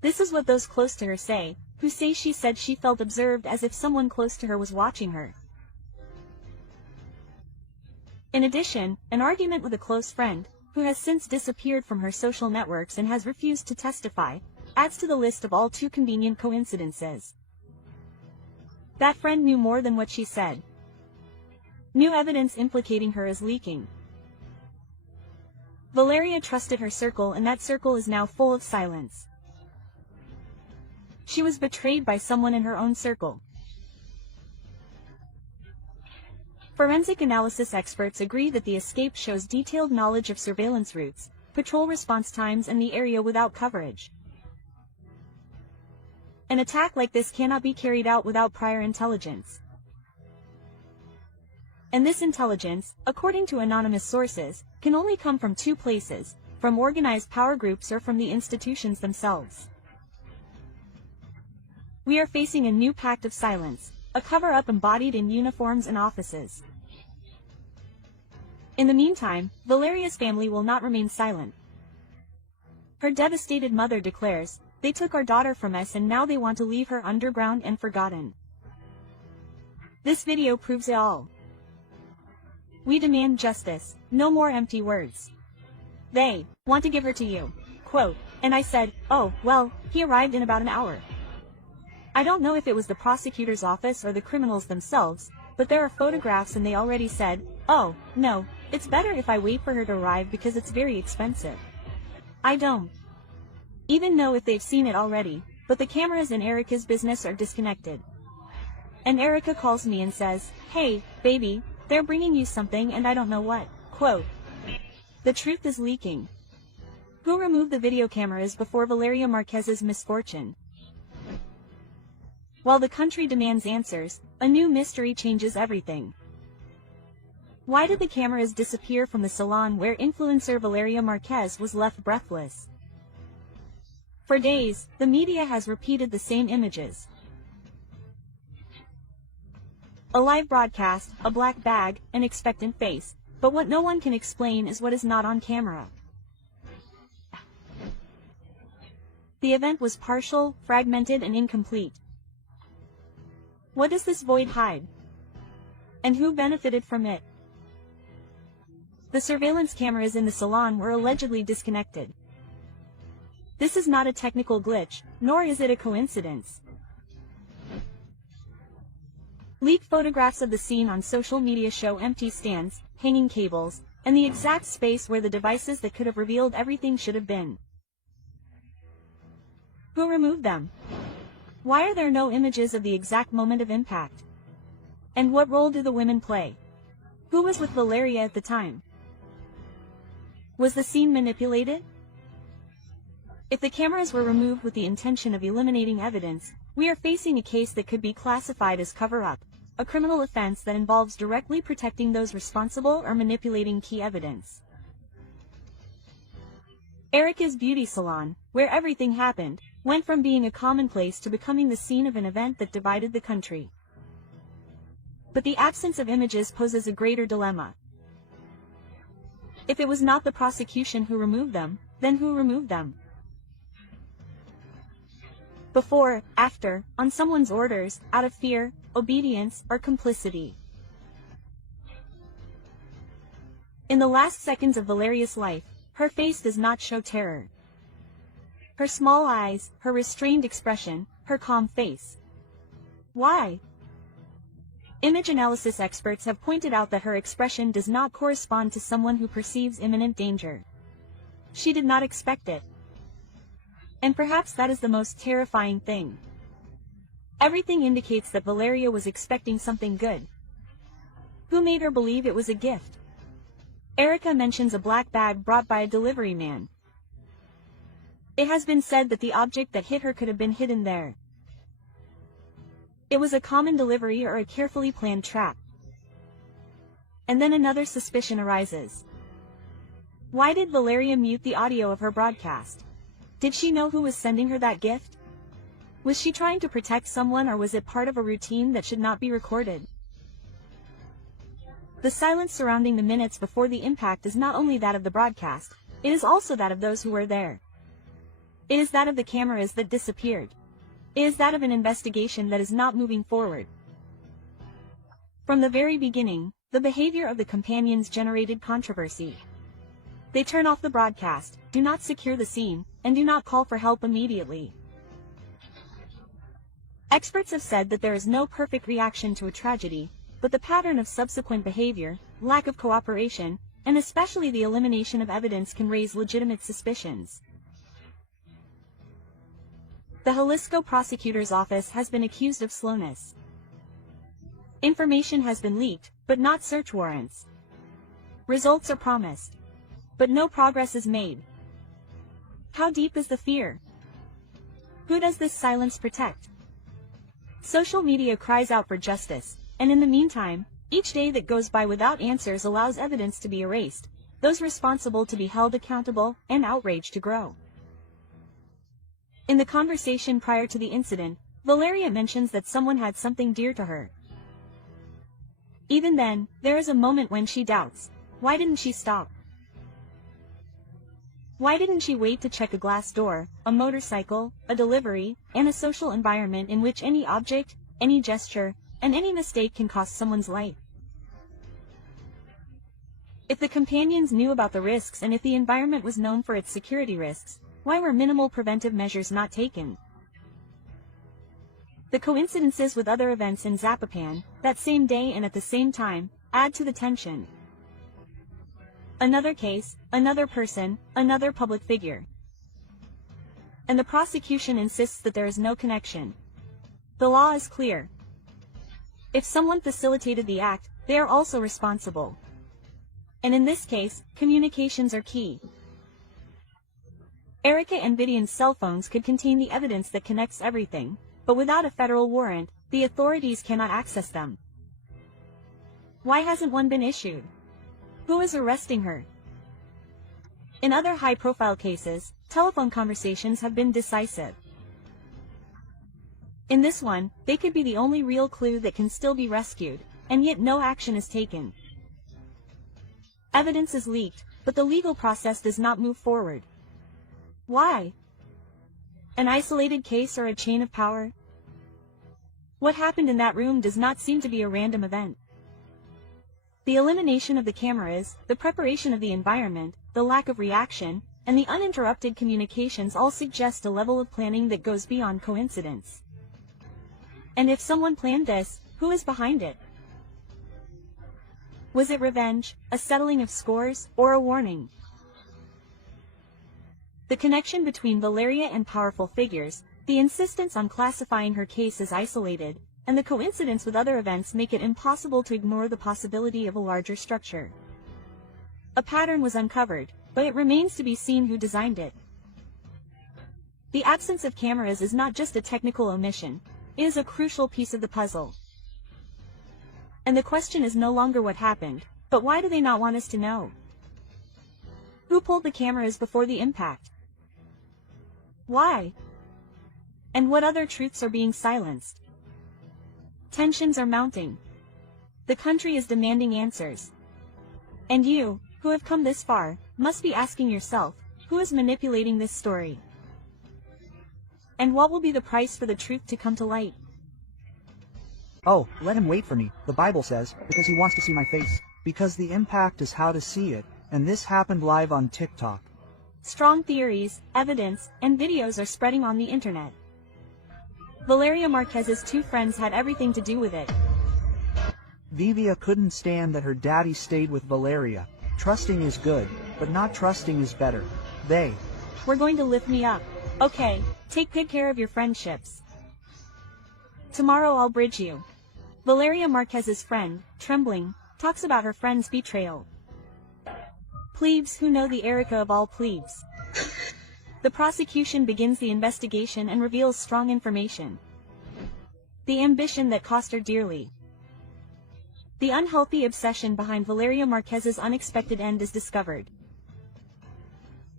This is what those close to her say, who say she said she felt observed, as if someone close to her was watching her. In addition, an argument with a close friend, who has since disappeared from her social networks and has refused to testify, adds to the list of all too convenient coincidences. That friend knew more than what she said. New evidence implicating her is leaking. Valeria trusted her circle, and that circle is now full of silence. She was betrayed by someone in her own circle. Forensic analysis experts agree that the escape shows detailed knowledge of surveillance routes, patrol response times, and the area without coverage. An attack like this cannot be carried out without prior intelligence. And this intelligence, according to anonymous sources, can only come from two places, from organized power groups or from the institutions themselves. We are facing a new pact of silence, a cover-up embodied in uniforms and offices. In the meantime, Valeria's family will not remain silent. Her devastated mother declares, "They took our daughter from us and now they want to leave her underground and forgotten." This video proves it all. We demand justice, no more empty words. They want to give her to you. Quote, "And I said, oh, well, he arrived in about an hour." I don't know if it was the prosecutor's office or the criminals themselves, but there are photographs and they already said, "Oh, no, it's better if I wait for her to arrive because it's very expensive." I don't even know if they've seen it already, but the cameras in Erika's business are disconnected. And Erika calls me and says, "Hey, baby, they're bringing you something and I don't know what." Quote, "The truth is leaking. Who removed the video cameras before Valeria Marquez's misfortune?" While the country demands answers, a new mystery changes everything. Why did the cameras disappear from the salon where influencer Valeria Marquez was left breathless? For days, the media has repeated the same images. A live broadcast, a black bag, an expectant face, but what no one can explain is what is not on camera. The event was partial, fragmented, and incomplete. What does this void hide? And who benefited from it? The surveillance cameras in the salon were allegedly disconnected. This is not a technical glitch, nor is it a coincidence. Leaked photographs of the scene on social media show empty stands, hanging cables, and the exact space where the devices that could have revealed everything should have been. Who removed them? Why are there no images of the exact moment of impact? And what role do the women play? Who was with Valeria at the time? Was the scene manipulated? If the cameras were removed with the intention of eliminating evidence, we are facing a case that could be classified as cover-up, a criminal offense that involves directly protecting those responsible or manipulating key evidence. Erika's beauty salon, where everything happened, went from being a commonplace to becoming the scene of an event that divided the country. But the absence of images poses a greater dilemma. If it was not the prosecution who removed them, then who removed them? Before, after, on someone's orders, out of fear, obedience, or complicity. In the last seconds of Valeria's life, her face does not show terror. Her small eyes, her restrained expression, her calm face. Why? Image analysis experts have pointed out that her expression does not correspond to someone who perceives imminent danger. She did not expect it. And perhaps that is the most terrifying thing. Everything indicates that Valeria was expecting something good. Who made her believe it was a gift? Erika mentions a black bag brought by a delivery man. It has been said that the object that hit her could have been hidden there. It was a common delivery or a carefully planned trap. And then another suspicion arises. Why did Valeria mute the audio of her broadcast? Did she know who was sending her that gift? Was she trying to protect someone, or was it part of a routine that should not be recorded? The silence surrounding the minutes before the impact is not only that of the broadcast, it is also that of those who were there. It is that of the cameras that disappeared. It is that of an investigation that is not moving forward. From the very beginning, the behavior of the companions generated controversy. They turn off the broadcast, do not secure the scene, and do not call for help immediately. Experts have said that there is no perfect reaction to a tragedy, but the pattern of subsequent behavior, lack of cooperation, and especially the elimination of evidence can raise legitimate suspicions. The Jalisco prosecutor's office has been accused of slowness. Information has been leaked, but not search warrants. Results are promised, but no progress is made. How deep is the fear? Who does this silence protect? Social media cries out for justice, and in the meantime, each day that goes by without answers allows evidence to be erased, those responsible to be held accountable, and outrage to grow. In the conversation prior to the incident, Valeria mentions that someone had something dear to her. Even then, there is a moment when she doubts, Why didn't she stop? Why didn't she wait to check a glass door, a motorcycle, a delivery, and a social environment in which any object, any gesture, and any mistake can cost someone's life? If the companions knew about the risks and if the environment was known for its security risks, why were minimal preventive measures not taken? The coincidences with other events in Zapopan, that same day and at the same time, add to the tension. Another case, another person, another public figure. And the prosecution insists that there is no connection. The law is clear. If someone facilitated the act, they are also responsible. And in this case, communications are key. Erika and Vivian's cell phones could contain the evidence that connects everything, but without a federal warrant, the authorities cannot access them. Why hasn't one been issued? Who is arresting her? In other high-profile cases, telephone conversations have been decisive. In this one, they could be the only real clue that can still be rescued, and yet no action is taken. Evidence is leaked, but the legal process does not move forward. Why? An isolated case or a chain of power? What happened in that room does not seem to be a random event. The elimination of the cameras, the preparation of the environment, the lack of reaction, and the uninterrupted communications all suggest a level of planning that goes beyond coincidence. And if someone planned this, who is behind it? Was it revenge, a settling of scores, or a warning? The connection between Valeria and powerful figures, the insistence on classifying her case as isolated, and the coincidence with other events make it impossible to ignore the possibility of a larger structure. A pattern was uncovered, but it remains to be seen who designed it. The absence of cameras is not just a technical omission, it is a crucial piece of the puzzle. And the question is no longer what happened, but why do they not want us to know? Who pulled the cameras before the impact? Why? And what other truths are being silenced? Tensions are mounting. The country is demanding answers. And you, who have come this far, must be asking yourself, who is manipulating this story? And what will be the price for the truth to come to light? Oh, let him wait for me, the Bible says, because he wants to see my face. Because the impact is how to see it, and this happened live on TikTok. Strong theories, evidence, and videos are spreading on the internet. Valeria Marquez's two friends had everything to do with it. Vivian couldn't stand that her daddy stayed with Valeria. Trusting is good, but not trusting is better. They were going to lift me up. Okay, take good care of your friendships. Tomorrow I'll bridge you. Valeria Marquez's friend, trembling, talks about her friend's betrayal. Plebes who know the Erika of all plebes. The prosecution begins the investigation and reveals strong information. The ambition that cost her dearly. The unhealthy obsession behind Valeria Marquez's unexpected end is discovered.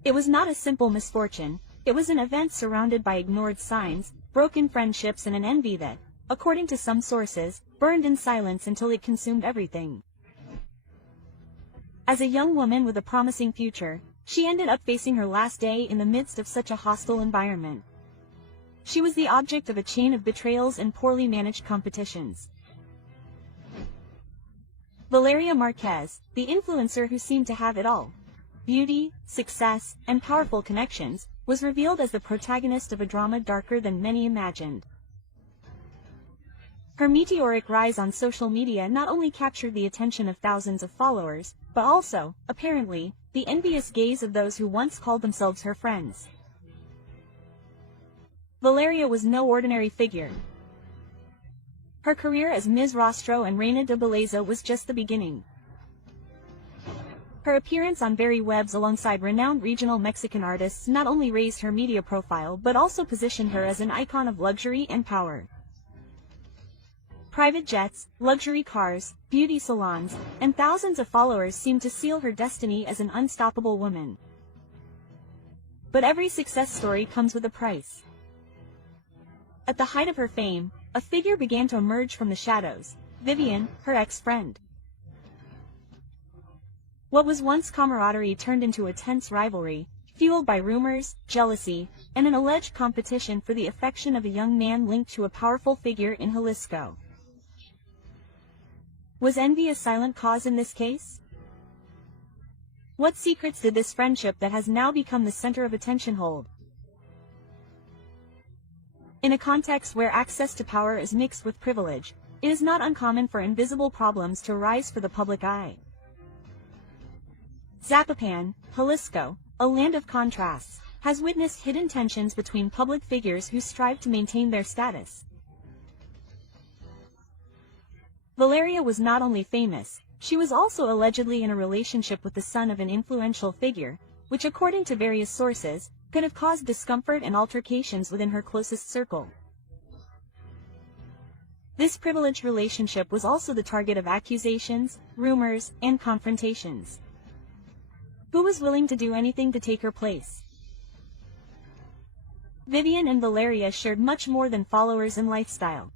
It was not a simple misfortune, it was an event surrounded by ignored signs, broken friendships and an envy that, according to some sources, burned in silence until it consumed everything. As a young woman with a promising future, she ended up facing her last day in the midst of such a hostile environment. She was the object of a chain of betrayals and poorly managed competitions. Valeria Marquez, the influencer who seemed to have it all, beauty, success, and powerful connections, was revealed as the protagonist of a drama darker than many imagined. Her meteoric rise on social media not only captured the attention of thousands of followers, but also, apparently, the envious gaze of those who once called themselves her friends. Valeria was no ordinary figure. Her career as Ms. Rostro and Reina de Belleza was just the beginning. Her appearance on Very Webs alongside renowned regional Mexican artists not only raised her media profile but also positioned her as an icon of luxury and power. Private jets, luxury cars, beauty salons, and thousands of followers seemed to seal her destiny as an unstoppable woman. But every success story comes with a price. At the height of her fame, a figure began to emerge from the shadows, Vivian, her ex-friend. What was once camaraderie turned into a tense rivalry, fueled by rumors, jealousy, and an alleged competition for the affection of a young man linked to a powerful figure in Jalisco. Was envy a silent cause in this case? What secrets did this friendship that has now become the center of attention hold? In a context where access to power is mixed with privilege, it is not uncommon for invisible problems to arise for the public eye. Zapopan, Jalisco, a land of contrasts, has witnessed hidden tensions between public figures who strive to maintain their status. Valeria was not only famous, she was also allegedly in a relationship with the son of an influential figure, which according to various sources, could have caused discomfort and altercations within her closest circle. This privileged relationship was also the target of accusations, rumors, and confrontations. Who was willing to do anything to take her place? Vivian and Valeria shared much more than followers and lifestyle.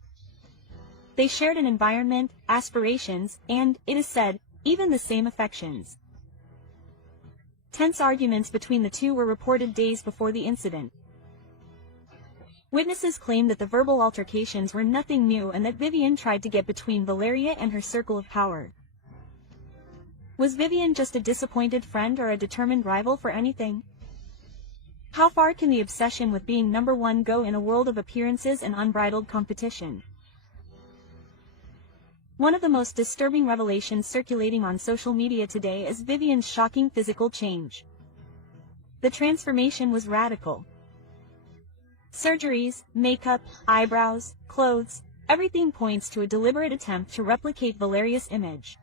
They shared an environment, aspirations, and, it is said, even the same affections. Tense arguments between the two were reported days before the incident. Witnesses claimed that the verbal altercations were nothing new and that Vivian tried to get between Valeria and her circle of power. Was Vivian just a disappointed friend or a determined rival for anything? How far can the obsession with being number one go in a world of appearances and unbridled competition? One of the most disturbing revelations circulating on social media today is Vivian's shocking physical change. The transformation was radical. Surgeries, makeup, eyebrows, clothes, everything points to a deliberate attempt to replicate Valeria's image.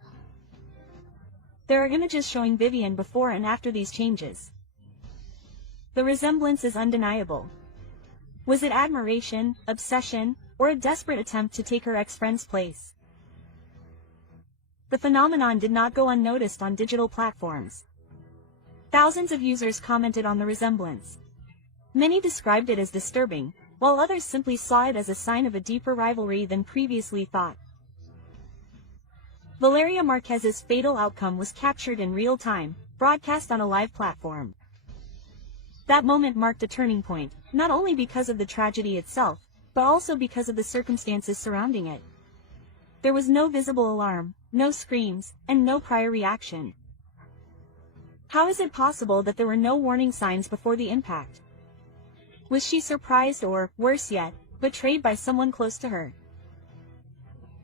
There are images showing Vivian before and after these changes. The resemblance is undeniable. Was it admiration, obsession, or a desperate attempt to take her ex-friend's place? The phenomenon did not go unnoticed on digital platforms. Thousands of users commented on the resemblance. Many described it as disturbing, while others simply saw it as a sign of a deeper rivalry than previously thought. Valeria Marquez's fatal outcome was captured in real time, broadcast on a live platform. That moment marked a turning point, not only because of the tragedy itself, but also because of the circumstances surrounding it. There was no visible alarm, no screams, and no prior reaction. How is it possible that there were no warning signs before the impact? Was she surprised or, worse yet, betrayed by someone close to her?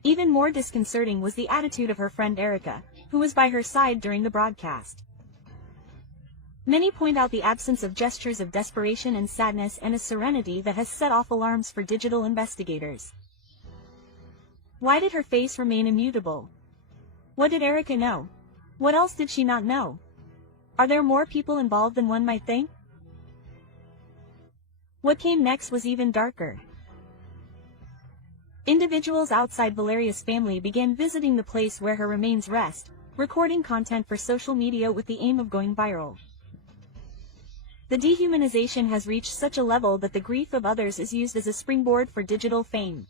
Even more disconcerting was the attitude of her friend Erika, who was by her side during the broadcast. Many point out the absence of gestures of desperation and sadness and a serenity that has set off alarms for digital investigators. Why did her face remain immutable? What did Erika know? What else did she not know? Are there more people involved than one might think? What came next was even darker. Individuals outside Valeria's family began visiting the place where her remains rest, recording content for social media with the aim of going viral. The dehumanization has reached such a level that the grief of others is used as a springboard for digital fame.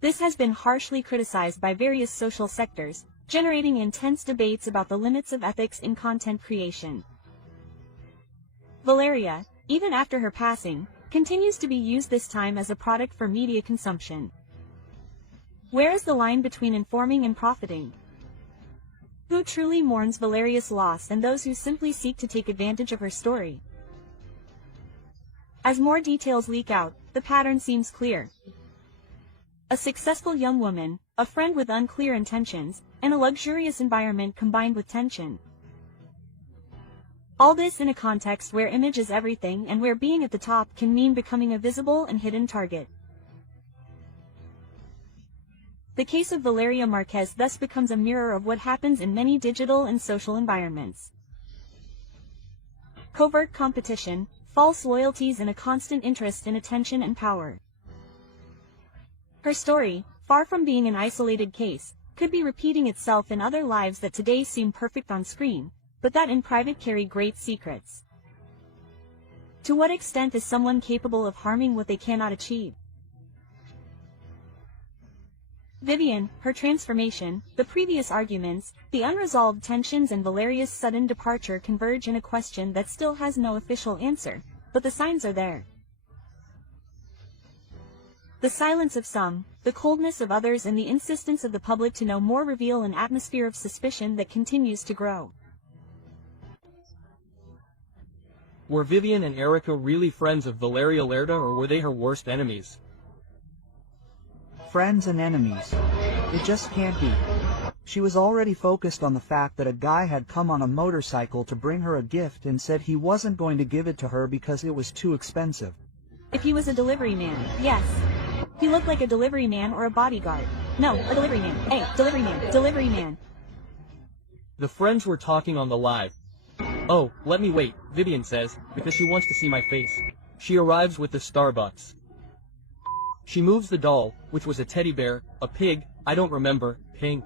This has been harshly criticized by various social sectors, generating intense debates about the limits of ethics in content creation. Valeria, even after her passing, continues to be used this time as a product for media consumption. Where is the line between informing and profiting? Who truly mourns Valeria's loss and those who simply seek to take advantage of her story? As more details leak out, the pattern seems clear. A successful young woman, a friend with unclear intentions, and a luxurious environment combined with tension. All this in a context where image is everything and where being at the top can mean becoming a visible and hidden target. The case of Valeria Marquez thus becomes a mirror of what happens in many digital and social environments. Covert competition, false loyalties, and a constant interest in attention and power. Her story, far from being an isolated case, could be repeating itself in other lives that today seem perfect on screen, but that in private carry great secrets. To what extent is someone capable of harming what they cannot achieve? Vivian, her transformation, the previous arguments, the unresolved tensions and Valeria's sudden departure converge in a question that still has no official answer, but the signs are there. The silence of some, the coldness of others and the insistence of the public to know more reveal an atmosphere of suspicion that continues to grow. Were Vivian and Erika really friends of Valeria Lerda, or were they her worst enemies? Friends and enemies. It just can't be. She was already focused on the fact that a guy had come on a motorcycle to bring her a gift and said he wasn't going to give it to her because it was too expensive. If he was a delivery man, yes. He looked like a delivery man or a bodyguard. No, a delivery man. Hey, delivery man, delivery man. The friends were talking on the live. Oh, let me wait, Vivian says, because she wants to see my face. She arrives with the Starbucks. She moves the doll, which was a teddy bear, a pig, I don't remember, pink.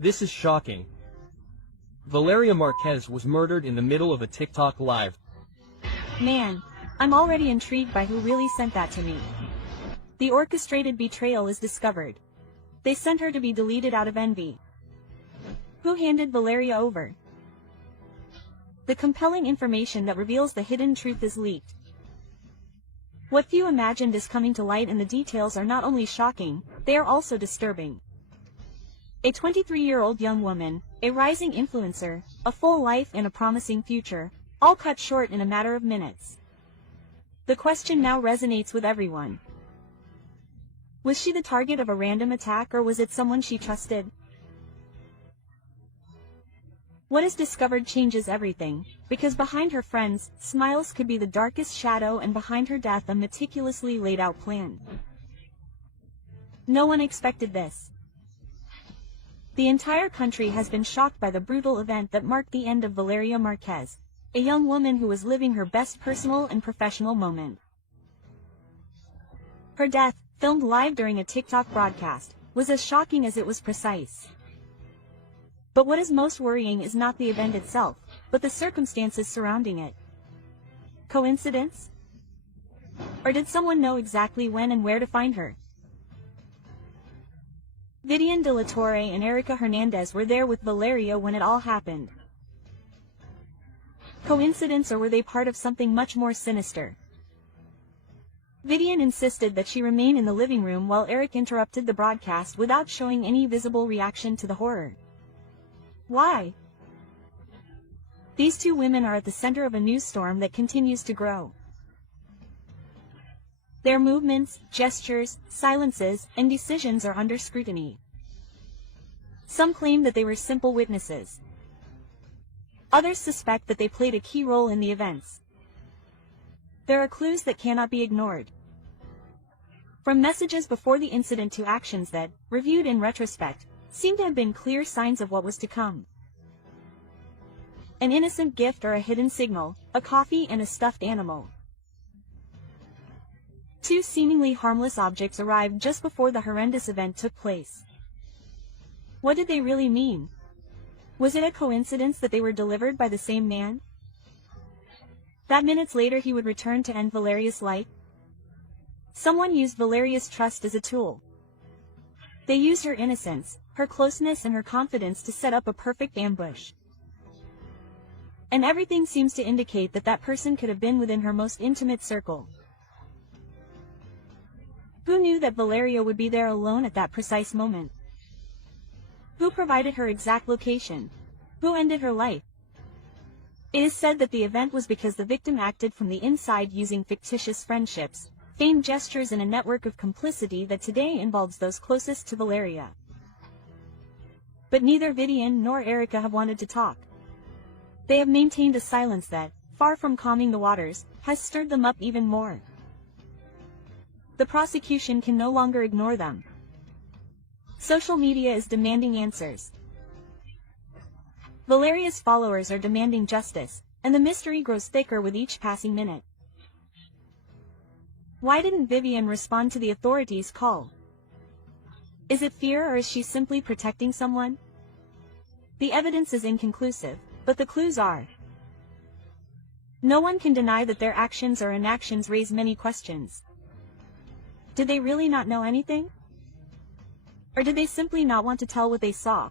This is shocking. Valeria Marquez was murdered in the middle of a TikTok live. Man, I'm already intrigued by who really sent that to me. The orchestrated betrayal is discovered. They sent her to be deleted out of envy. Who handed Valeria over? The compelling information that reveals the hidden truth is leaked. What few imagined is coming to light, and the details are not only shocking, they are also disturbing. A 23-year-old young woman, a rising influencer, a full life and a promising future, all cut short in a matter of minutes. The question now resonates with everyone. Was she the target of a random attack, or was it someone she trusted? What is discovered changes everything, because behind her friends' smiles could be the darkest shadow, and behind her death a meticulously laid out plan. No one expected this. The entire country has been shocked by the brutal event that marked the end of Valeria Marquez, a young woman who was living her best personal and professional moment. Her death, filmed live during a TikTok broadcast, was as shocking as it was precise. But what is most worrying is not the event itself, but the circumstances surrounding it. Coincidence? Or did someone know exactly when and where to find her? Vivian de la Torre and Erika Hernandez were there with Valeria when it all happened. Coincidence, or were they part of something much more sinister? Vivian insisted that she remain in the living room while Eric interrupted the broadcast without showing any visible reaction to the horror. Why? These two women are at the center of a news storm that continues to grow. Their movements, gestures, silences, and decisions are under scrutiny. Some claim that they were simple witnesses. Others suspect that they played a key role in the events. There are clues that cannot be ignored. From messages before the incident to actions that, reviewed in retrospect, seem to have been clear signs of what was to come. An innocent gift or a hidden signal, a coffee and a stuffed animal. Two seemingly harmless objects arrived just before the horrendous event took place. What did they really mean? Was it a coincidence that they were delivered by the same man? That minutes later he would return to end Valeria's life? Someone used Valeria's trust as a tool. They used her innocence, her closeness and her confidence to set up a perfect ambush. And everything seems to indicate that that person could have been within her most intimate circle. Who knew that Valeria would be there alone at that precise moment? Who provided her exact location? Who ended her life? It is said that the event was because the victim acted from the inside using fictitious friendships, feigned gestures and a network of complicity that today involves those closest to Valeria. But neither Vivian nor Erika have wanted to talk. They have maintained a silence that, far from calming the waters, has stirred them up even more. The prosecution can no longer ignore them. Social media is demanding answers. Valeria's followers are demanding justice, and the mystery grows thicker with each passing minute. Why didn't Vivian respond to the authorities' call? Is it fear, or is she simply protecting someone? The evidence is inconclusive, but the clues are. No one can deny that their actions or inactions raise many questions. Did they really not know anything? Or did they simply not want to tell what they saw?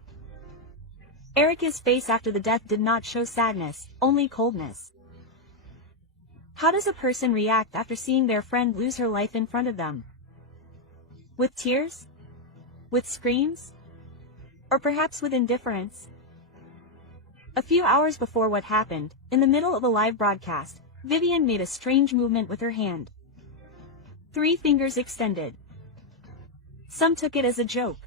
Erika's face after the death did not show sadness, only coldness. How does a person react after seeing their friend lose her life in front of them? With tears? With screams? Or perhaps with indifference? A few hours before what happened, in the middle of a live broadcast, Vivian made a strange movement with her hand. 3 fingers extended. Some took it as a joke.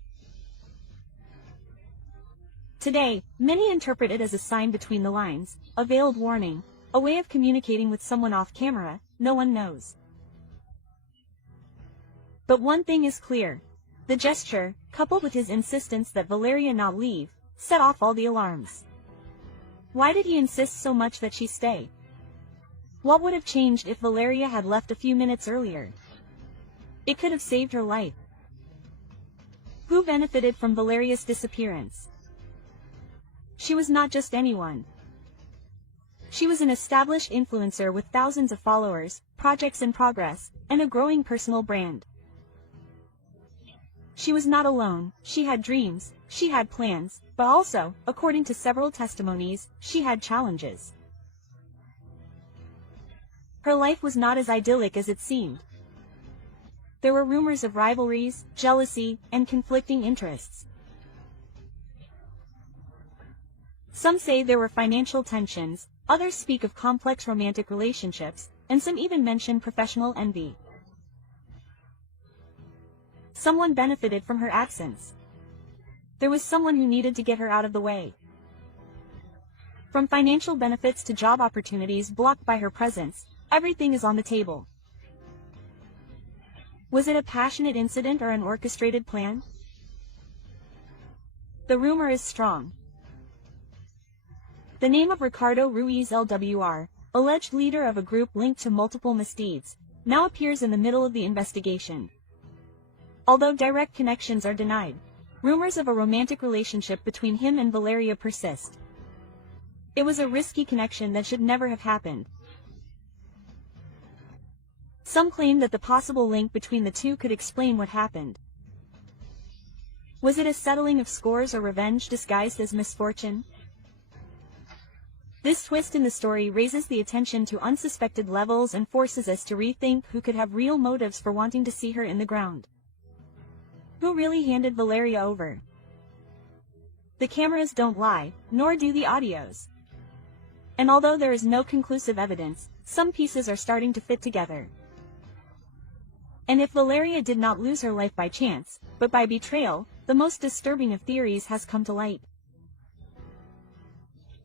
Today, many interpret it as a sign between the lines, a veiled warning, a way of communicating with someone off camera, no one knows. But one thing is clear. The gesture, coupled with his insistence that Valeria not leave, set off all the alarms. Why did he insist so much that she stay? What would have changed if Valeria had left a few minutes earlier? It could have saved her life. Who benefited from Valeria's disappearance? She was not just anyone. She was an established influencer with thousands of followers, projects in progress, and a growing personal brand. She was not alone. She had dreams, she had plans, but also, according to several testimonies, she had challenges. Her life was not as idyllic as it seemed. There were rumors of rivalries, jealousy, and conflicting interests. Some say there were financial tensions, others speak of complex romantic relationships, and some even mention professional envy. Someone benefited from her absence. There was someone who needed to get her out of the way. From financial benefits to job opportunities blocked by her presence, everything is on the table. Was it a passionate incident or an orchestrated plan? The rumor is strong. The name of Ricardo Ruiz LWR, alleged leader of a group linked to multiple misdeeds, now appears in the middle of the investigation. Although direct connections are denied, rumors of a romantic relationship between him and Valeria persist. It was a risky connection that should never have happened. Some claim that the possible link between the two could explain what happened. Was it a settling of scores or revenge disguised as misfortune? This twist in the story raises the attention to unsuspected levels and forces us to rethink who could have real motives for wanting to see her in the ground. Who really handed Valeria over? The cameras don't lie, nor do the audios. And although there is no conclusive evidence, some pieces are starting to fit together. And if Valeria did not lose her life by chance, but by betrayal, the most disturbing of theories has come to light.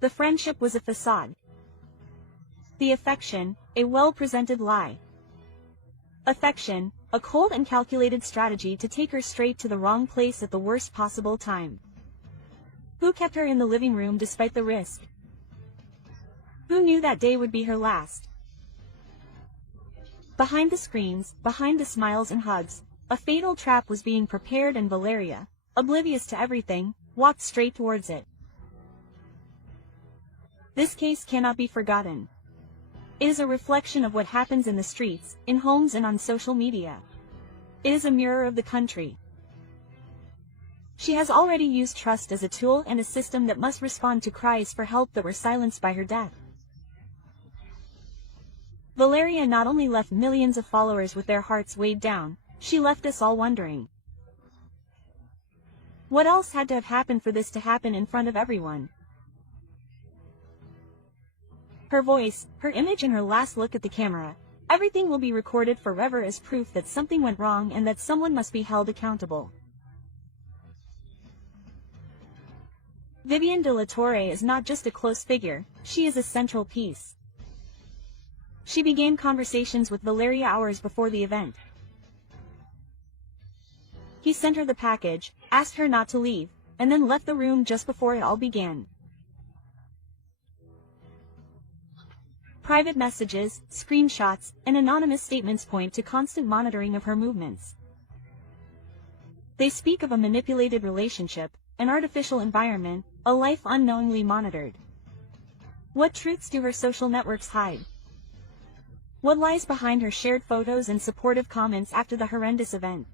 The friendship was a facade. The affection, a well-presented lie. Affection, a cold and calculated strategy to take her straight to the wrong place at the worst possible time. Who kept her in the living room despite the risk? Who knew that day would be her last? Behind the screens, behind the smiles and hugs, a fatal trap was being prepared, and Valeria, oblivious to everything, walked straight towards it. This case cannot be forgotten. It is a reflection of what happens in the streets, in homes, and on social media. It is a mirror of the country. She has already used trust as a tool and a system that must respond to cries for help that were silenced by her death. Valeria not only left millions of followers with their hearts weighed down, she left us all wondering. What else had to have happened for this to happen in front of everyone? Her voice, her image, and her last look at the camera, everything will be recorded forever as proof that something went wrong and that someone must be held accountable. Vivian de la Torre is not just a close figure, she is a central piece. She began conversations with Valeria hours before the event. He sent her the package, asked her not to leave, and then left the room just before it all began. Private messages, screenshots, and anonymous statements point to constant monitoring of her movements. They speak of a manipulated relationship, an artificial environment, a life unknowingly monitored. What truths do her social networks hide? What lies behind her shared photos and supportive comments after the horrendous event?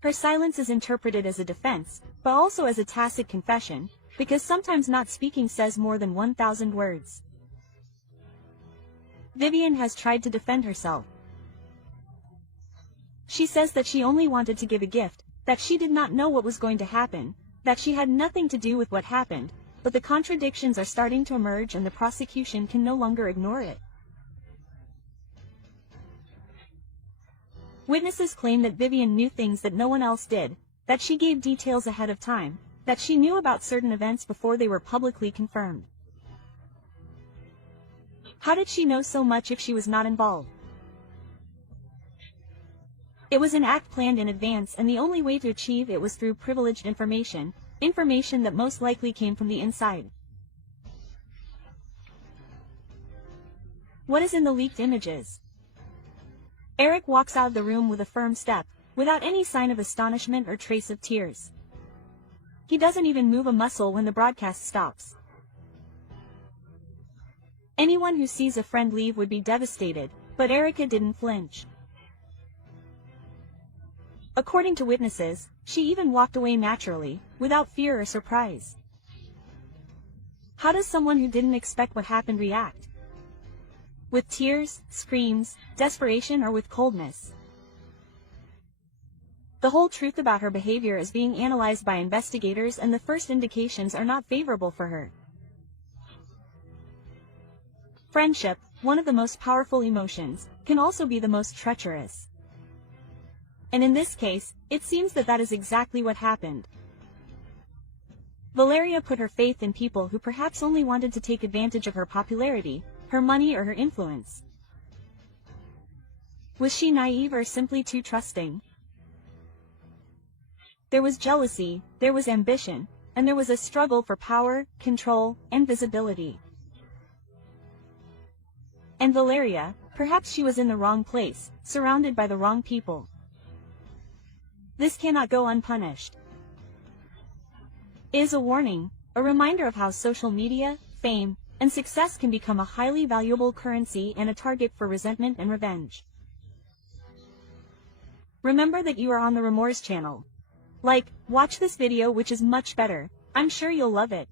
Her silence is interpreted as a defense, but also as a tacit confession, because sometimes not speaking says more than 1,000 words. Vivian has tried to defend herself. She says that she only wanted to give a gift, that she did not know what was going to happen, that she had nothing to do with what happened, but the contradictions are starting to emerge and the prosecution can no longer ignore it. Witnesses claim that Vivian knew things that no one else did, that she gave details ahead of time, that she knew about certain events before they were publicly confirmed. How did she know so much if she was not involved? It was an act planned in advance, and the only way to achieve it was through privileged information, information that most likely came from the inside. What is in the leaked images? Eric walks out of the room with a firm step, without any sign of astonishment or trace of tears. He doesn't even move a muscle when the broadcast stops. Anyone who sees a friend leave would be devastated, but Erika didn't flinch. According to witnesses, she even walked away naturally, without fear or surprise. How does someone who didn't expect what happened react? With tears, screams, desperation, or with coldness? The whole truth about her behavior is being analyzed by investigators, and the first indications are not favorable for her. Friendship, one of the most powerful emotions, can also be the most treacherous. And in this case, it seems that that is exactly what happened. Valeria put her faith in people who perhaps only wanted to take advantage of her popularity, her money, or her influence. Was she naive or simply too trusting? There was jealousy, there was ambition, and there was a struggle for power, control, and visibility. And Valeria, perhaps she was in the wrong place, surrounded by the wrong people. This cannot go unpunished. It is a warning, a reminder of how social media, fame, and success can become a highly valuable currency and a target for resentment and revenge. Remember that you are on the Remorse channel. Watch this video, which is much better. I'm sure you'll love it.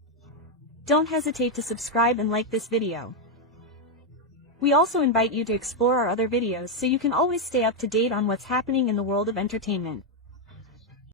Don't hesitate to subscribe and like this video. We also invite you to explore our other videos so you can always stay up to date on what's happening in the world of entertainment.